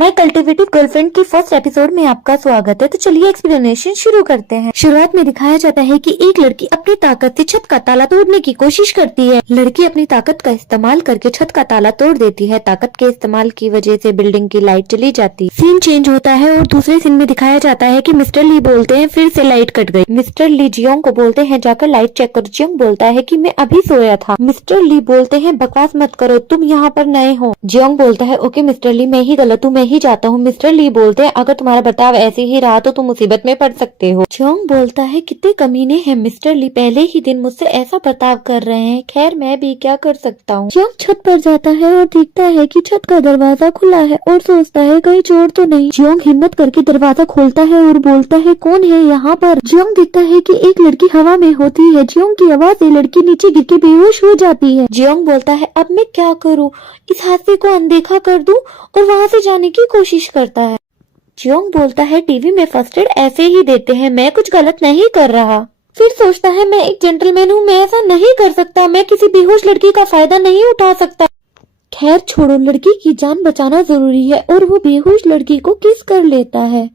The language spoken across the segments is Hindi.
माय कल्टिवेटिव गर्लफ्रेंड की फर्स्ट एपिसोड में आपका स्वागत है। तो चलिए एक्सप्लेनेशन शुरू करते हैं। शुरुआत में दिखाया जाता है कि एक लड़की अपनी ताकत से छत का ताला तोड़ने की कोशिश करती है। लड़की अपनी ताकत का इस्तेमाल करके छत का ताला तोड़ देती है। ताकत के इस्तेमाल की वजह से बिल्डिंग की लाइट चली जाती है। सीन चेंज होता है और दूसरे सीन में दिखाया जाता है कि मिस्टर ली बोलते हैं फिर से लाइट कट गई। मिस्टर ली जियोंग को बोलते हैं जाकर लाइट चेक कर। जियोंग बोलता है कि मैं अभी सोया था। मिस्टर ली बोलते हैं बकवास मत करो, तुम यहाँ पर नए हो। जियोंग बोलता है ओके मिस्टर ली, मैं ही गलत हूँ, मैं ही जाता हूँ। मिस्टर ली बोलते हैं अगर तुम्हारा बर्ताव ऐसे ही रहा तो तुम मुसीबत में पड़ सकते हो। जियोंग बोलता है कितने कमीने हैं मिस्टर ली, पहले ही दिन मुझसे ऐसा बर्ताव कर रहे हैं, खैर मैं भी क्या कर सकता हूँ। जियोंग छत पर जाता है और देखता है कि छत का दरवाजा खुला है और सोचता है कहीं चोर तो नहीं। जियोंग हिम्मत करके दरवाजा खोलता है और बोलता है कौन है यहाँ पर। जियोंग देखता है कि एक लड़की हवा में होती है। जियोंग की आवाज से लड़की नीचे गिर के बेहोश हो जाती है। जियोंग बोलता है अब मैं क्या करूँ, इस हादसे को अनदेखा कर दूं और वहाँ से जाने की कोशिश करता है। जियोंग बोलता है टीवी में फर्स्ट एड ऐसे ही देते हैं, मैं कुछ गलत नहीं कर रहा। फिर सोचता है मैं एक जेंटलमैन हूँ, मैं ऐसा नहीं कर सकता, मैं किसी बेहोश लड़की का फायदा नहीं उठा सकता। खैर छोड़ो, लड़की की जान बचाना जरूरी है और वो बेहोश लड़की को किस कर लेता है।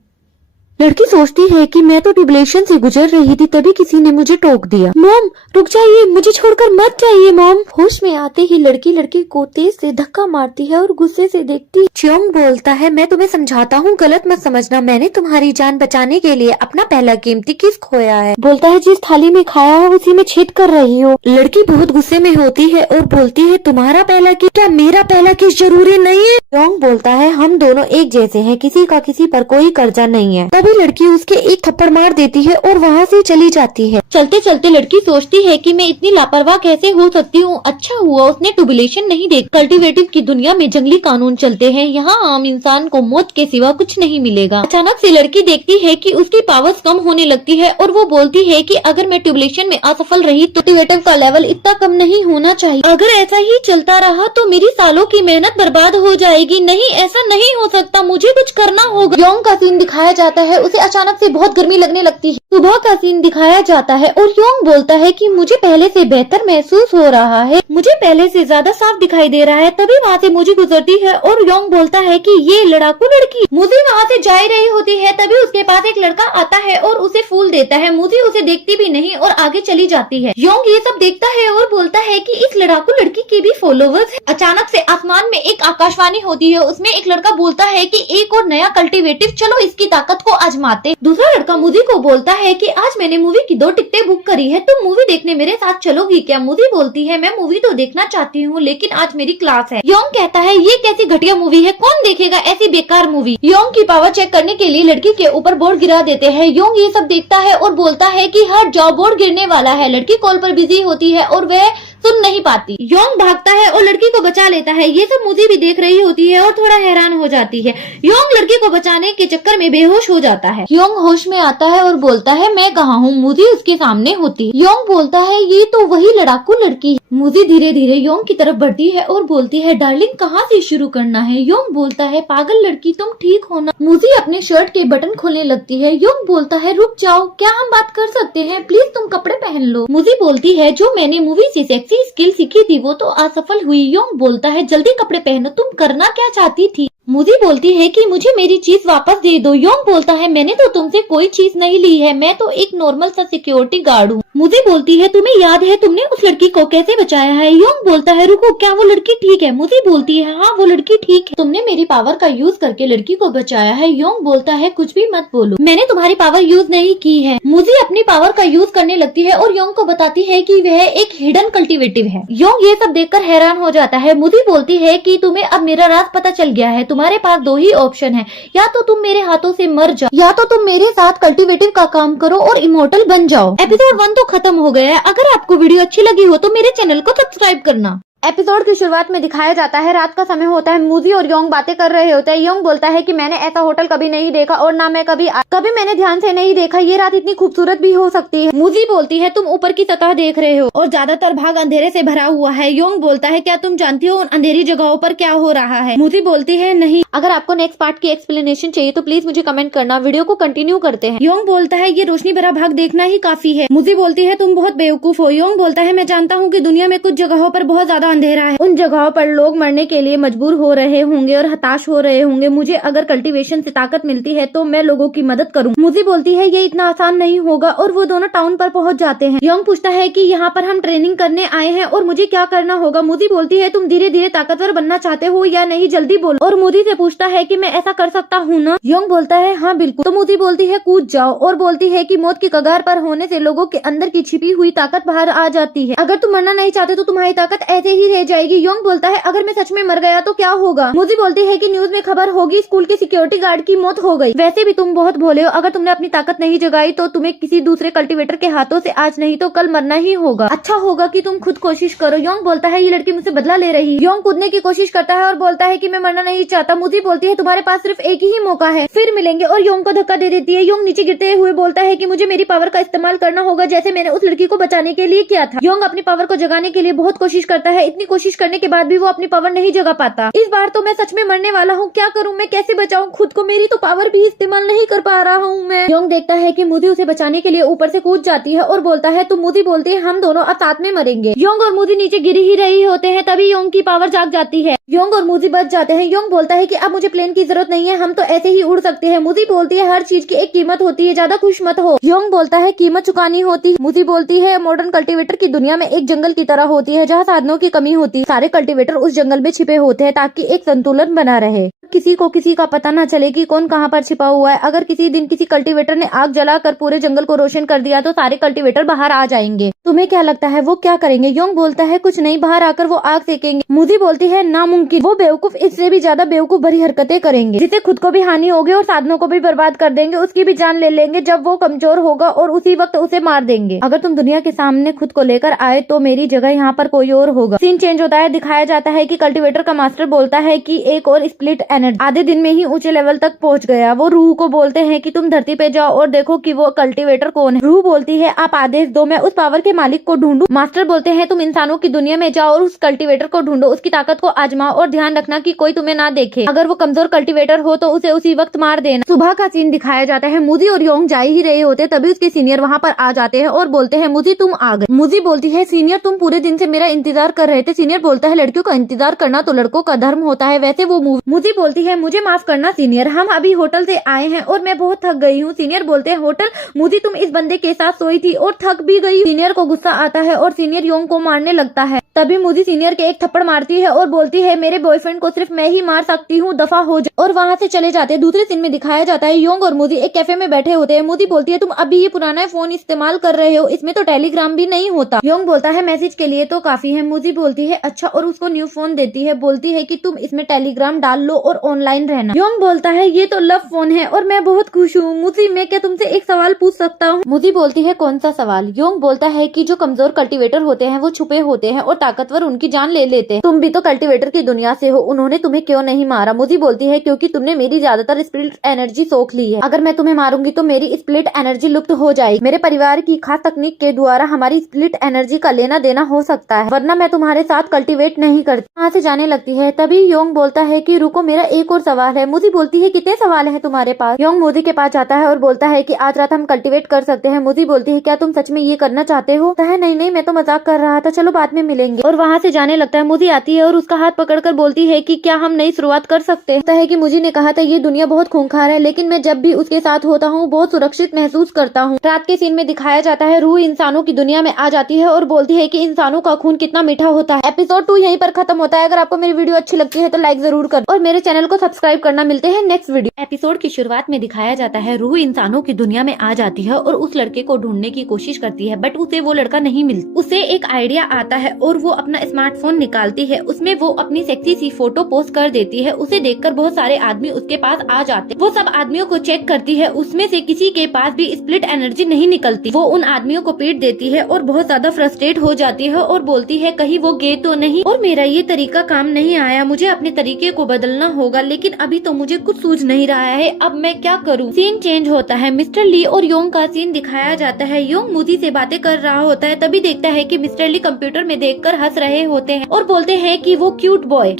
लड़की सोचती है कि मैं तो ट्यूबलेशन से गुजर रही थी, तभी किसी ने मुझे टोक दिया। मॉम रुक जाइए, मुझे छोड़कर मत जाइए मॉम। होश में आते ही लड़की को तेज से धक्का मारती है और गुस्से से देखती। जियोंग बोलता है मैं तुम्हें समझाता हूँ, गलत मत समझना, मैंने तुम्हारी जान बचाने के लिए अपना पहला कीमती किस खोया है। बोलता है जिस थाली में खाया हो उसी में छेद कर रही हो। लड़की बहुत गुस्से में होती है और बोलती है तुम्हारा पहला किस, क्या मेरा पहला किस जरूरी नहीं है। जियोंग बोलता है हम दोनों एक जैसे हैं, किसी का किसी पर कोई कर्जा नहीं है। तभी लड़की उसके एक थप्पड़ मार देती है और वहाँ से चली जाती है। चलते चलते लड़की सोचती है कि मैं इतनी लापरवाह कैसे हो सकती हूँ, अच्छा हुआ उसने ट्यूबुलेशन नहीं देख। कल्टिवेटिव की दुनिया में जंगली कानून चलते हैं, यहाँ आम इंसान को मौत के सिवा कुछ नहीं मिलेगा। अचानक से लड़की देखती है कि उसकी पावर्स कम होने लगती है और वो बोलती है कि अगर मैं ट्यूबुलेशन में असफल रही तो कल्टिवेटिव का लेवल इतना कम नहीं होना चाहिए। अगर ऐसा ही चलता रहा तो मेरी सालों की मेहनत बर्बाद हो जाएगी। नहीं, ऐसा नहीं हो सकता, मुझे कुछ करना होगा। जियोंग का सीन दिखाया जाता है, उसे अचानक से बहुत गर्मी लगने लगती है। सुबह का सीन दिखाया जाता है और जियोंग बोलता है कि मुझे पहले से बेहतर महसूस हो रहा है, मुझे पहले से ज्यादा साफ दिखाई दे रहा है। तभी वहाँ से मुझे गुजरती है और जियोंग बोलता है कि ये लड़ाकू लड़की। मुझे वहाँ से जा रही होती है, तभी उसके पास एक लड़का आता है और उसे फूल देता है। मुझे उसे देखती भी नहीं और आगे चली जाती है। जियोंग ये सब देखता है और बोलता है कि इस लड़ाकू लड़की के भी फॉलोवर्स हैं। अचानक से आसमान में एक आकाशवाणी होती है, उसमें एक लड़का बोलता है कि एक और नया कल्टिवेटिव, चलो इसकी ताकत को आजमाते। दूसरा लड़का मुझी को बोलता है कि आज मैंने मूवी की 2 टिकटें बुक करी है, तुम मूवी देखने मेरे साथ चलोगी क्या। मुझी बोलती है मैं मूवी तो देखना चाहती हूँ लेकिन आज मेरी क्लास है। जियोंग कहता है ये कैसी घटिया मूवी है, कौन देखेगा ऐसी बेकार मूवी। जियोंग की पावर चेक करने के लिए लड़की के ऊपर बोर्ड गिरा देते हैं। जियोंग ये सब देखता है और बोलता है कि हर जॉब बोर्ड गिरने वाला है। लड़की कॉल पर बिजी होती है और वह सुन नहीं पाती। जियोंग भागता है और लड़की को बचा लेता है। ये सब मुझे भी देख रही होती है और थोड़ा हैरान हो जाती है। जियोंग लड़की को बचाने के चक्कर में बेहोश हो जाता है। जियोंग होश में आता है और बोलता है मैं कहाँ हूँ, मुझे उसके सामने होती है। जियोंग बोलता है ये तो वही लड़ाकू लड़की है। मुझे धीरे धीरे जियोंग की तरफ बढ़ती है और बोलती है डार्लिंग कहाँ से शुरू करना है। जियोंग बोलता है पागल लड़की तुम ठीक हो ना। मुझे अपने शर्ट के बटन खोलने लगती है। जियोंग बोलता है रुक जाओ, क्या हम बात कर सकते हैं, प्लीज तुम कपड़े पहन लो। मुझे बोलती है जो मैंने मूवी से सेक्सी स्किल सीखी थी वो तो असफल हुई। जियोंग बोलता है जल्दी कपड़े पहनो, तुम करना क्या चाहती थी। मुझे बोलती है कि मुझे मेरी चीज वापस दे दो। जियोंग बोलता है मैंने तो तुमसे कोई चीज नहीं ली है, मैं तो एक नॉर्मल सा सिक्योरिटी गार्ड हूँ। मुझे बोलती है तुम्हें याद है तुमने उस लड़की को कैसे बचाया है। जियोंग बोलता है रुको, क्या वो लड़की ठीक है। मुझे बोलती है हाँ वो लड़की ठीक है, तुमने मेरी पावर का यूज करके लड़की को बचाया है। जियोंग बोलता है कुछ भी मत बोलो, मैंने तुम्हारी पावर यूज नहीं की है। मुझे अपनी पावर का यूज करने लगती है और जियोंग को बताती है कि वह एक हिडन कल्टिवेटिव है। जियोंग ये सब देखकर हैरान हो जाता है। मुझे बोलती है कि तुम्हें अब मेरा राज पता चल गया है, तुम्हारे पास 2 ही ऑप्शन है, या तो तुम मेरे हाथों से मर जाओ या तो तुम मेरे साथ कल्टिवेटिव का काम करो और इमोर्टल बन जाओ। एपिसोड 1 तो खत्म हो गया है। अगर आपको वीडियो अच्छी लगी हो तो मेरे चैनल को सब्सक्राइब करना। एपिसोड की शुरुआत में दिखाया जाता है रात का समय होता है। मुझी और जियोंग बातें कर रहे होते हैं। जियोंग बोलता है कि मैंने ऐसा होटल कभी नहीं देखा और ना मैं कभी मैंने ध्यान से नहीं देखा, ये रात इतनी खूबसूरत भी हो सकती है। मुझी बोलती है तुम ऊपर की सतह देख रहे हो और ज्यादातर भाग अंधेरे से भरा हुआ है। जियोंग बोलता है क्या तुम जानती हो उन अंधेरी जगहों पर क्या हो रहा है। मुझी बोलती है नहीं। अगर आपको नेक्स्ट पार्ट की एक्सप्लेनेशन चाहिए तो प्लीज मुझे कमेंट करना, वीडियो को कंटिन्यू करते हैं। जियोंग बोलता है ये रोशनी भरा भाग देखना ही काफी है। मुझी बोलती है तुम बहुत बेवकूफ हो। जियोंग बोलता है मैं जानता हूँ कि दुनिया में कुछ जगहों पर बहुत ज्यादा अंधेरा है, उन जगहों पर लोग मरने के लिए मजबूर हो रहे होंगे और हताश हो रहे होंगे। मुझे अगर कल्टीवेशन से ताकत मिलती है तो मैं लोगों की मदद करूँ। मुझी बोलती है ये इतना आसान नहीं होगा और वो दोनों टाउन पर पहुंच जाते हैं। योंग पूछता है कि यहाँ पर हम ट्रेनिंग करने आए हैं और मुझे क्या करना होगा। मुझी बोलती है तुम धीरे धीरे ताकतवर बनना चाहते हो या नहीं, जल्दी बोलो। और मुझी से पूछता है कि मैं ऐसा कर सकता हूँ ना। योंग बोलता है हाँ बिल्कुल। तो मुझी बोलती है कूद जाओ और बोलती है कि मौत की कगार पर होने से लोगों के अंदर की छिपी हुई ताकत बाहर आ जाती है। अगर तुम मरना नहीं चाहते तो तुम्हारी ताकत ऐसे ही रह जाएगी। योंग बोलता है अगर मैं सच में मर गया तो क्या होगा। मुझी बोलती है कि न्यूज में खबर होगी स्कूल के सिक्योरिटी गार्ड की मौत हो गई। वैसे भी तुम बहुत भोले हो, अगर तुमने अपनी ताकत नहीं जगाई तो तुम्हें किसी दूसरे कल्टीवेटर के हाथों से आज नहीं तो कल मरना ही होगा। अच्छा होगा कि तुम खुद कोशिश करो। योंग बोलता है ये लड़की मुझसे बदला ले रही है। योंग कूदने की कोशिश करता है और बोलता है कि मैं मरना नहीं चाहता। मुझी बोलती है तुम्हारे पास सिर्फ एक ही मौका है, फिर मिलेंगे, और योंग को धक्का दे देती है। योंग नीचे गिरते हुए बोलता है कि मुझे मेरी पावर का इस्तेमाल करना होगा जैसे मैंने उस लड़की को बचाने के लिए किया था। योंग अपनी पावर को जगाने के लिए बहुत कोशिश करता है। इतनी कोशिश करने के बाद भी वो अपनी पावर नहीं जगा पाता। इस बार तो मैं सच में मरने वाला हूँ, क्या करूँ मैं, कैसे बचाऊँ खुद को, मेरी तो पावर भी इस्तेमाल नहीं कर पा रहा हूँ मैं। योंग देखता है कि मुझी उसे बचाने के लिए ऊपर से कूद जाती है और बोलता है तो मुझी बोलती है हम दोनों अब साथ में मरेंगे। योंग और मुझी नीचे गिर ही रही होते हैं, तभी योंग की पावर जाग जाती है। योंग और मुझी बच जाते हैं। योंग बोलता है कि अब मुझे प्लेन की जरूरत नहीं है, हम तो ऐसे ही उड़ सकते हैं। मुझी बोलती है हर चीज की एक कीमत होती है, ज्यादा खुश मत हो। योंग बोलता है कीमत चुकानी होती है। मुझी बोलती है मॉडर्न कल्टीवेटर की दुनिया में एक जंगल की तरह होती है जहाँ साधनों की कमी होती है। सारे कल्टीवेटर उस जंगल में छिपे होते हैं ताकि एक संतुलन बना रहे, किसी को किसी का पता न चले कि कौन कहाँ पर छिपा हुआ है। अगर किसी दिन किसी कल्टीवेटर ने आग जलाकर पूरे जंगल को रोशन कर दिया तो सारे कल्टीवेटर बाहर आ जाएंगे। तुम्हें क्या लगता है वो क्या करेंगे। योंग बोलता है कुछ नहीं, बाहर आकर वो आग सेकेंगे। मुझी बोलती है नामुमकिन, वो बेवकूफ इससे भी ज्यादा बेवकूफ भरी हरकतें करेंगे जिससे खुद को भी हानि होगी और साधनों को भी बर्बाद कर देंगे, उसकी भी जान ले लेंगे जब वो कमजोर होगा और उसी वक्त उसे मार देंगे। अगर तुम दुनिया के सामने खुद को लेकर आए तो मेरी जगह यहाँ पर कोई और होगा। सीन चेंज होता है, दिखाया जाता है कि कल्टीवेटर का मास्टर बोलता है कि एक और स्प्लिट एनर्जी आधे दिन में ही ऊंचे लेवल तक पहुंच गया। वो रूह को बोलते हैं कि तुम धरती पे जाओ और देखो कि वो कल्टीवेटर कौन है। रूह बोलती है आप आदेश दो, मैं उस पावर के मालिक को ढूंढूं। मास्टर बोलते हैं तुम इंसानों की दुनिया में जाओ और उस कल्टीवेटर को ढूंढो, उसकी ताकत को आजमाओ और ध्यान रखना कि कोई तुम्हें ना देखे। अगर वो कमजोर कल्टीवेटर हो तो उसे उसी वक्त मार देना। सुबह का सीन दिखाया जाता है। मुझी और योंग जा ही रहे होते तभी उसके सीनियर वहाँ पर आ जाते हैं और बोलते हैं मुझी तुम आ गए। मुझी बोलती है सीनियर तुम पूरे दिन से मेरा इंतजार कर रहे थे। सीनियर बोलता है लड़कियों का इंतजार करना तो लड़कों का धर्म होता है, वैसे वो मुझी बोलती है मुझे माफ करना सीनियर, हम अभी होटल से आए हैं और मैं बहुत थक गई हूँ। सीनियर बोलते हैं होटल, मुझी तुम इस बंदे के साथ सोई थी और थक भी गई। सीनियर को गुस्सा आता है और सीनियर योंग को मारने लगता है। तभी मुझी सीनियर के एक थप्पड़ मारती है और बोलती है मेरे बॉयफ्रेंड को सिर्फ मैं ही मार सकती हूँ, दफा हो जा, और वहाँ से चले जाते हैं। दूसरे सीन में दिखाया जाता है योंग और मुझी एक कैफे में बैठे होते हैं। मुझी बोलती है तुम अभी ये पुराना फोन इस्तेमाल कर रहे हो, इसमें तो टेलीग्राम भी नहीं होता। योंग बोलता है मैसेज के लिए तो काफी है। मुझी बोलती है अच्छा, और उसको न्यू फोन देती है, बोलती है कि तुम इसमें टेलीग्राम डाल लो और ऑनलाइन रहना। योंग बोलता है ये तो लव फोन है और मैं बहुत खुश हूँ। मुझी मैं क्या तुमसे एक सवाल पूछ सकता हूँ। मुझी बोलती है कौन सा सवाल। योंग बोलता है कि जो कमजोर कल्टीवेटर होते हैं वो छुपे होते हैं और ताकतवर उनकी जान ले लेते हैं। तुम भी तो कल्टीवेटर की दुनिया से हो, उन्होंने तुम्हें क्यों नहीं मारा। मुझी बोलती है क्योंकि तुमने मेरी ज्यादातर स्प्लिट एनर्जी सोख ली है, अगर मैं तुम्हें मारूंगी तो मेरी स्प्लिट एनर्जी लुप्त हो जाएगी। मेरे परिवार की खास तकनीक के द्वारा हमारी स्प्लिट एनर्जी का लेना देना हो सकता है, वरना मैं तुम्हारे साथ कल्टीवेट नहीं करती। वहाँ से जाने लगती है। तभी योंग बोलता है कि रुको मेरा एक और सवाल है। मुझी बोलती है कितने सवाल है तुम्हारे पास। योंग मुझी के पास जाता है और बोलता है कि आज रात हम कल्टीवेट कर सकते हैं। मुझी बोलती है क्या तुम सच में ये करना चाहते हो। नहीं नहीं मैं तो मजाक कर रहा था, चलो बाद में मिलेंगे, और वहाँ से जाने लगता है। मुझी आती है और उसका हाथ पकड़कर बोलती है कि क्या हम नई शुरुआत कर सकते हैं। है कि मुझी ने कहा था ये दुनिया बहुत खूंखार है, लेकिन मैं जब भी उसके साथ होता हूँ बहुत सुरक्षित महसूस करता हूँ। रात के सीन में दिखाया जाता है रूह इंसानों की दुनिया में आ जाती है और बोलती है कि इंसानों का खून कितना मीठा होता है। एपिसोड 2 यहीं पर खत्म होता है। अगर आपको मेरी वीडियो अच्छी लगती है तो लाइक जरूर कर और मेरे चैनल को सब्सक्राइब करना। मिलते हैं नेक्स्ट वीडियो। एपिसोड की शुरुआत में दिखाया जाता है रूह इंसानों की दुनिया में आ जाती है और उस लड़के को ढूंढने की कोशिश करती है, बट उसे वो लड़का नहीं मिलता। उसे एक आइडिया आता है और वो अपना स्मार्टफोन निकालती है, उसमें वो अपनी सेक्सी सी फोटो पोस्ट कर देती है। उसे देखकर बहुत सारे आदमी उसके पास आ जाते हैं। वो सब आदमियों को चेक करती है, उसमें से किसी के पास भी स्प्लिट एनर्जी नहीं निकलती। वो उन आदमियों को पीट देती है और बहुत ज्यादा फ्रस्ट्रेट हो जाती है और बोलती है कहीं वो गे तो नहीं और मेरा ये तरीका काम नहीं आया, मुझे अपने तरीके को बदलना होगा, लेकिन अभी तो मुझे कुछ सूझ नहीं रहा है, अब मैं क्या करूँ। सीन चेंज होता है। मिस्टर ली और योंग का सीन दिखाया जाता है। योंग मुझी से बातें कर रहा होता है, तभी देखता है कि मिस्टर ली कंप्यूटर में देखकर हंस रहे होते हैं और बोलते हैं कि वो क्यूट बॉय।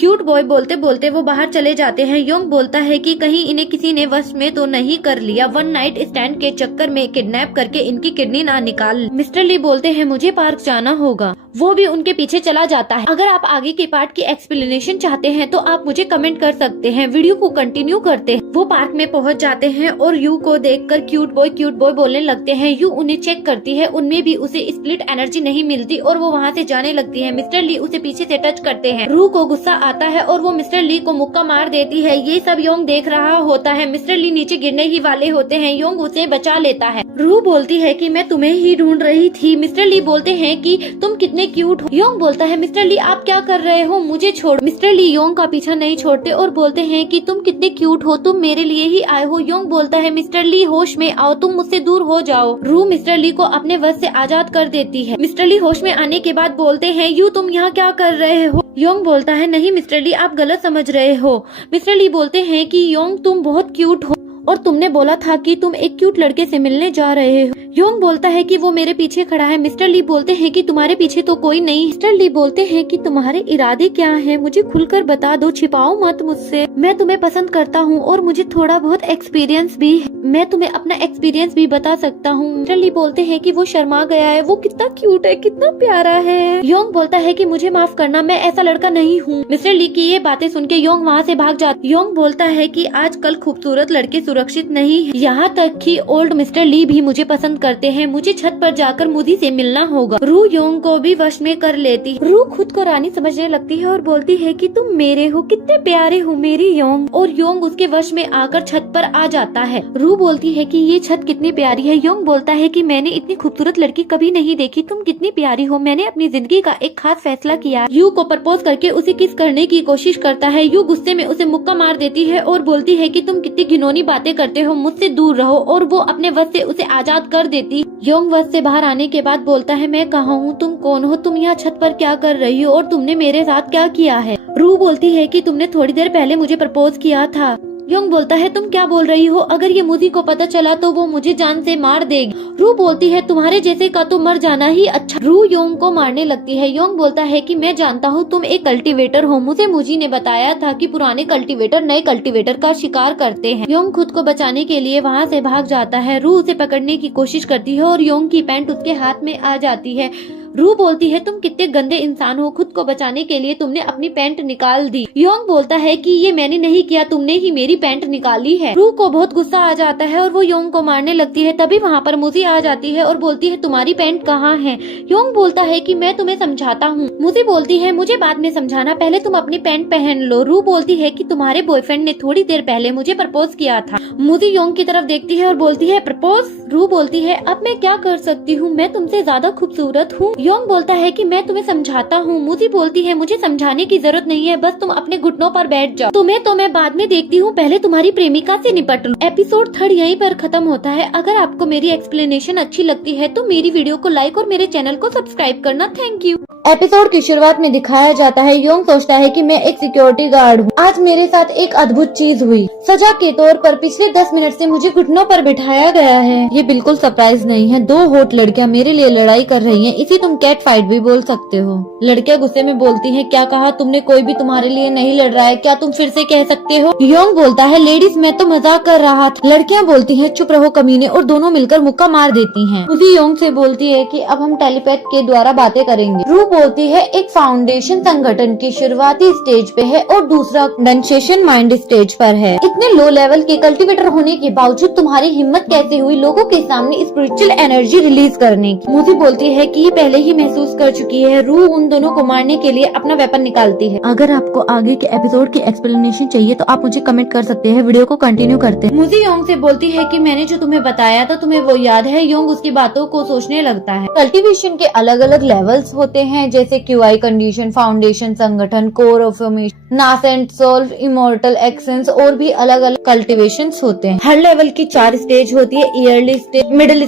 बोलते बोलते वो बाहर चले जाते हैं। योंग बोलता है कि कहीं इन्हें किसी ने वश में तो नहीं कर लिया, वन नाइट स्टैंड के चक्कर में किडनैप करके इनकी किडनी ना निकाल। मिस्टर ली बोलते हैं मुझे पार्क जाना होगा। वो भी उनके पीछे चला जाता है। अगर आप आगे के पार्ट की एक्सप्लेनेशन चाहते हैं तो आप मुझे कमेंट कर सकते हैं। वीडियो को कंटिन्यू करते हैं। वो पार्क में पहुंच जाते हैं और यू को देखकर क्यूट बॉय बोलने लगते हैं। यू उन्हें चेक करती है, उनमें भी उसे स्प्लिट एनर्जी नहीं मिलती और वो वहाँ से जाने लगती है। मिस्टर ली उसे पीछे से टच करते हैं। रू को गुस्सा आता है और वो मिस्टर ली को मुक्का मार देती है। ये सब योंग देख रहा होता है। मिस्टर ली नीचे गिरने ही वाले होते हैं। योंग उसे बचा लेता है। रू बोलती है कि मैं तुम्हें ही ढूंढ रही थी। मिस्टर ली बोलते हैं कि तुम कितने क्यूट हो। योंग बोलता है मिस्टर ली आप क्या कर रहे हो, मुझे छोड़। मिस्टर ली योंग का पीछा नहीं छोड़ते और बोलते हैं कि तुम कितने क्यूट हो, तुम मेरे लिए ही आए हो। योंग बोलता है मिस्टर ली होश में आओ, तुम मुझसे दूर हो जाओ। रू मिस्टर ली को अपने वश से आजाद कर देती है। मिस्टर ली होश में आने के बाद बोलते हैं यू तुम यहाँ क्या कर रहे हो। योंग बोलता है नहीं मिस्टर ली आप गलत समझ रहे हो। मिस्टर ली बोलते हैं कि योंग तुम बहुत क्यूट हो और तुमने बोला था कि तुम एक क्यूट लड़के से मिलने जा रहे हो। योंग बोलता है कि वो मेरे पीछे खड़ा है। मिस्टर ली बोलते हैं कि तुम्हारे पीछे तो कोई नहीं। मिस्टर ली बोलते हैं कि तुम्हारे इरादे क्या हैं, मुझे खुलकर बता दो, छिपाओ मत मुझसे। मैं तुम्हें पसंद करता हूँ और मुझे थोड़ा बहुत एक्सपीरियंस भी है। मैं तुम्हें अपना एक्सपीरियंस भी बता सकता हूँ। मिस्टर ली बोलते हैं कि वो शर्मा गया है, वो कितना क्यूट है, कितना प्यारा है। योंग बोलता है कि मुझे माफ करना, मैं ऐसा लड़का नहीं हूँ। मिस्टर ली की ये बातें सुन के योंग वहाँ से भाग जाता। योंग बोलता है कि आजकल खूबसूरत लड़के सुरक्षित नहीं है, यहाँ तक कि ओल्ड मिस्टर ली भी मुझे पसंद करते हैं। मुझे छत पर जाकर मुझी से मिलना होगा। रू योंग को भी वश में कर लेती। रू खुद को रानी समझने लगती है और बोलती है कि तुम मेरे हो, कितने प्यारे हो मेरी योंग। और योंग उसके वश में आकर छत पर आ जाता है। रू बोलती है कि ये छत कितनी प्यारी है। योंग बोलता है कि मैंने इतनी खूबसूरत लड़की कभी नहीं देखी, तुम कितनी प्यारी हो। मैंने अपनी जिंदगी का एक खास फैसला किया। यू को प्रपोज करके उसे किस करने की कोशिश करता है। यू गुस्से में उसे मुक्का मार देती है और बोलती है कि तुम कितनी घिनौनी बातें करते हो, मुझसे दूर रहो। और वो अपने वश से उसे आजाद कर देती। योंग वश से बाहर आने के बाद बोलता है मैं कहाँ हूँ, तुम कौन हो, तुम यहाँ छत पर क्या कर रही हो और तुमने मेरे साथ क्या किया है। रू बोलती है कि तुमने थोड़ी देर पहले मुझे प्रपोज किया था। योंग बोलता है तुम क्या बोल रही हो, अगर ये मुझी को पता चला तो वो मुझे जान से मार देगी। रू बोलती है तुम्हारे जैसे का तो मर जाना ही अच्छा। रू योंग को मारने लगती है। योंग बोलता है कि मैं जानता हूँ तुम एक कल्टीवेटर हो, मुझे मुझी ने बताया था कि पुराने कल्टीवेटर नए कल्टीवेटर का शिकार करते हैं। योंग खुद को बचाने के लिए वहाँ से भाग जाता है। रू उसे पकड़ने की कोशिश करती है और योंग की पैंट उसके हाथ में आ जाती है। रू बोलती है तुम कितने गंदे इंसान हो, खुद को बचाने के लिए तुमने अपनी पैंट निकाल दी। योंग बोलता है कि ये मैंने नहीं किया, तुमने ही मेरी पैंट निकाली है। रू को बहुत गुस्सा आ जाता है और वो योंग को मारने लगती है। तभी वहाँ पर मुझी आ जाती है और बोलती है तुम्हारी पैंट कहाँ है। योंग बोलता है कि मैं तुम्हें समझाता हूँ। मुझी बोलती है मुझे बाद में समझाना, पहले तुम अपनी पैंट पहन लो। रू बोलती है कि तुम्हारे बॉयफ्रेंड ने थोड़ी देर पहले मुझे प्रपोज किया था। मुझी योंग की तरफ देखती है और बोलती है प्रपोज। रू बोलती है अब मैं क्या कर सकती हूँ, मैं तुमसे ज्यादा खूबसूरत हूँ। योंग बोलता है कि मैं तुम्हें समझाता हूँ। मुझी बोलती है मुझे समझाने की जरूरत नहीं है, बस तुम अपने घुटनों पर बैठ जाओ, तुम्हें तो मैं बाद में देखती हूँ, पहले तुम्हारी प्रेमिका से निपट लो। एपिसोड 3 यहीं पर खत्म होता है। अगर आपको मेरी एक्सप्लेनेशन अच्छी लगती है तो मेरी वीडियो को लाइक और मेरे चैनल को सब्सक्राइब करना। Thank you. एपिसोड की शुरुआत में दिखाया जाता है योंग सोचता है कि मैं एक सिक्योरिटी गार्ड हूँ, आज मेरे साथ एक अद्भुत चीज हुई। सजा के तौर पर पिछले 10 मिनट से मुझे घुटनों पर बिठाया गया है। ये बिल्कुल सरप्राइज नहीं है, 2 हॉट लड़कियां मेरे लिए लड़ाई कर रही हैं, इसी तुम कैट फाइट भी बोल सकते हो। लड़कियां गुस्से में बोलती हैं क्या कहा तुमने, कोई भी तुम्हारे लिए नहीं लड़ रहा है, क्या तुम फिर से कह सकते हो। योंग बोलता है लेडीज मैं तो मजाक कर रहा था। लड़कियां बोलती हैं चुप रहो कमीने, और दोनों मिलकर मुक्का मार देती हैं। मुझे योंग से बोलती है कि अब हम टेलीपैथ के द्वारा बातें करेंगे। रू बोलती है एक फाउंडेशन संगठन की शुरुआती स्टेज पे है और दूसरा कंडेंसेशन माइंड स्टेज पर है। इतने लो लेवल के कल्टीवेटर होने के बावजूद तुम्हारी हिम्मत कैसे हुई लोगों के सामने स्पिरिचुअल एनर्जी रिलीज करने की। मुझे बोलती है कि ये पहले ही महसूस कर चुकी है। रू उन दोनों को मारने के लिए अपना वेपन निकालती है। अगर आपको आगे के एपिसोड की एक्सप्लेनेशन चाहिए तो आप मुझे कमेंट कर सकते हैं। वीडियो को कंटिन्यू करते हैं। मुझे योंग से बोलती है कि मैंने जो तुम्हें बताया था तुम्हें वो याद है। योंग उसकी बातों को सोचने लगता है। कल्टीवेशन के अलग अलग लेवल्स होते हैं जैसे QI कंडीशन, फाउंडेशन संगठन, core of formation, nascent, solve, immortal, एक्सेंस और भी अलग अलग कल्टीवेशंस होते हैं। हर लेवल की 4 स्टेज होती है, yearly stage, middle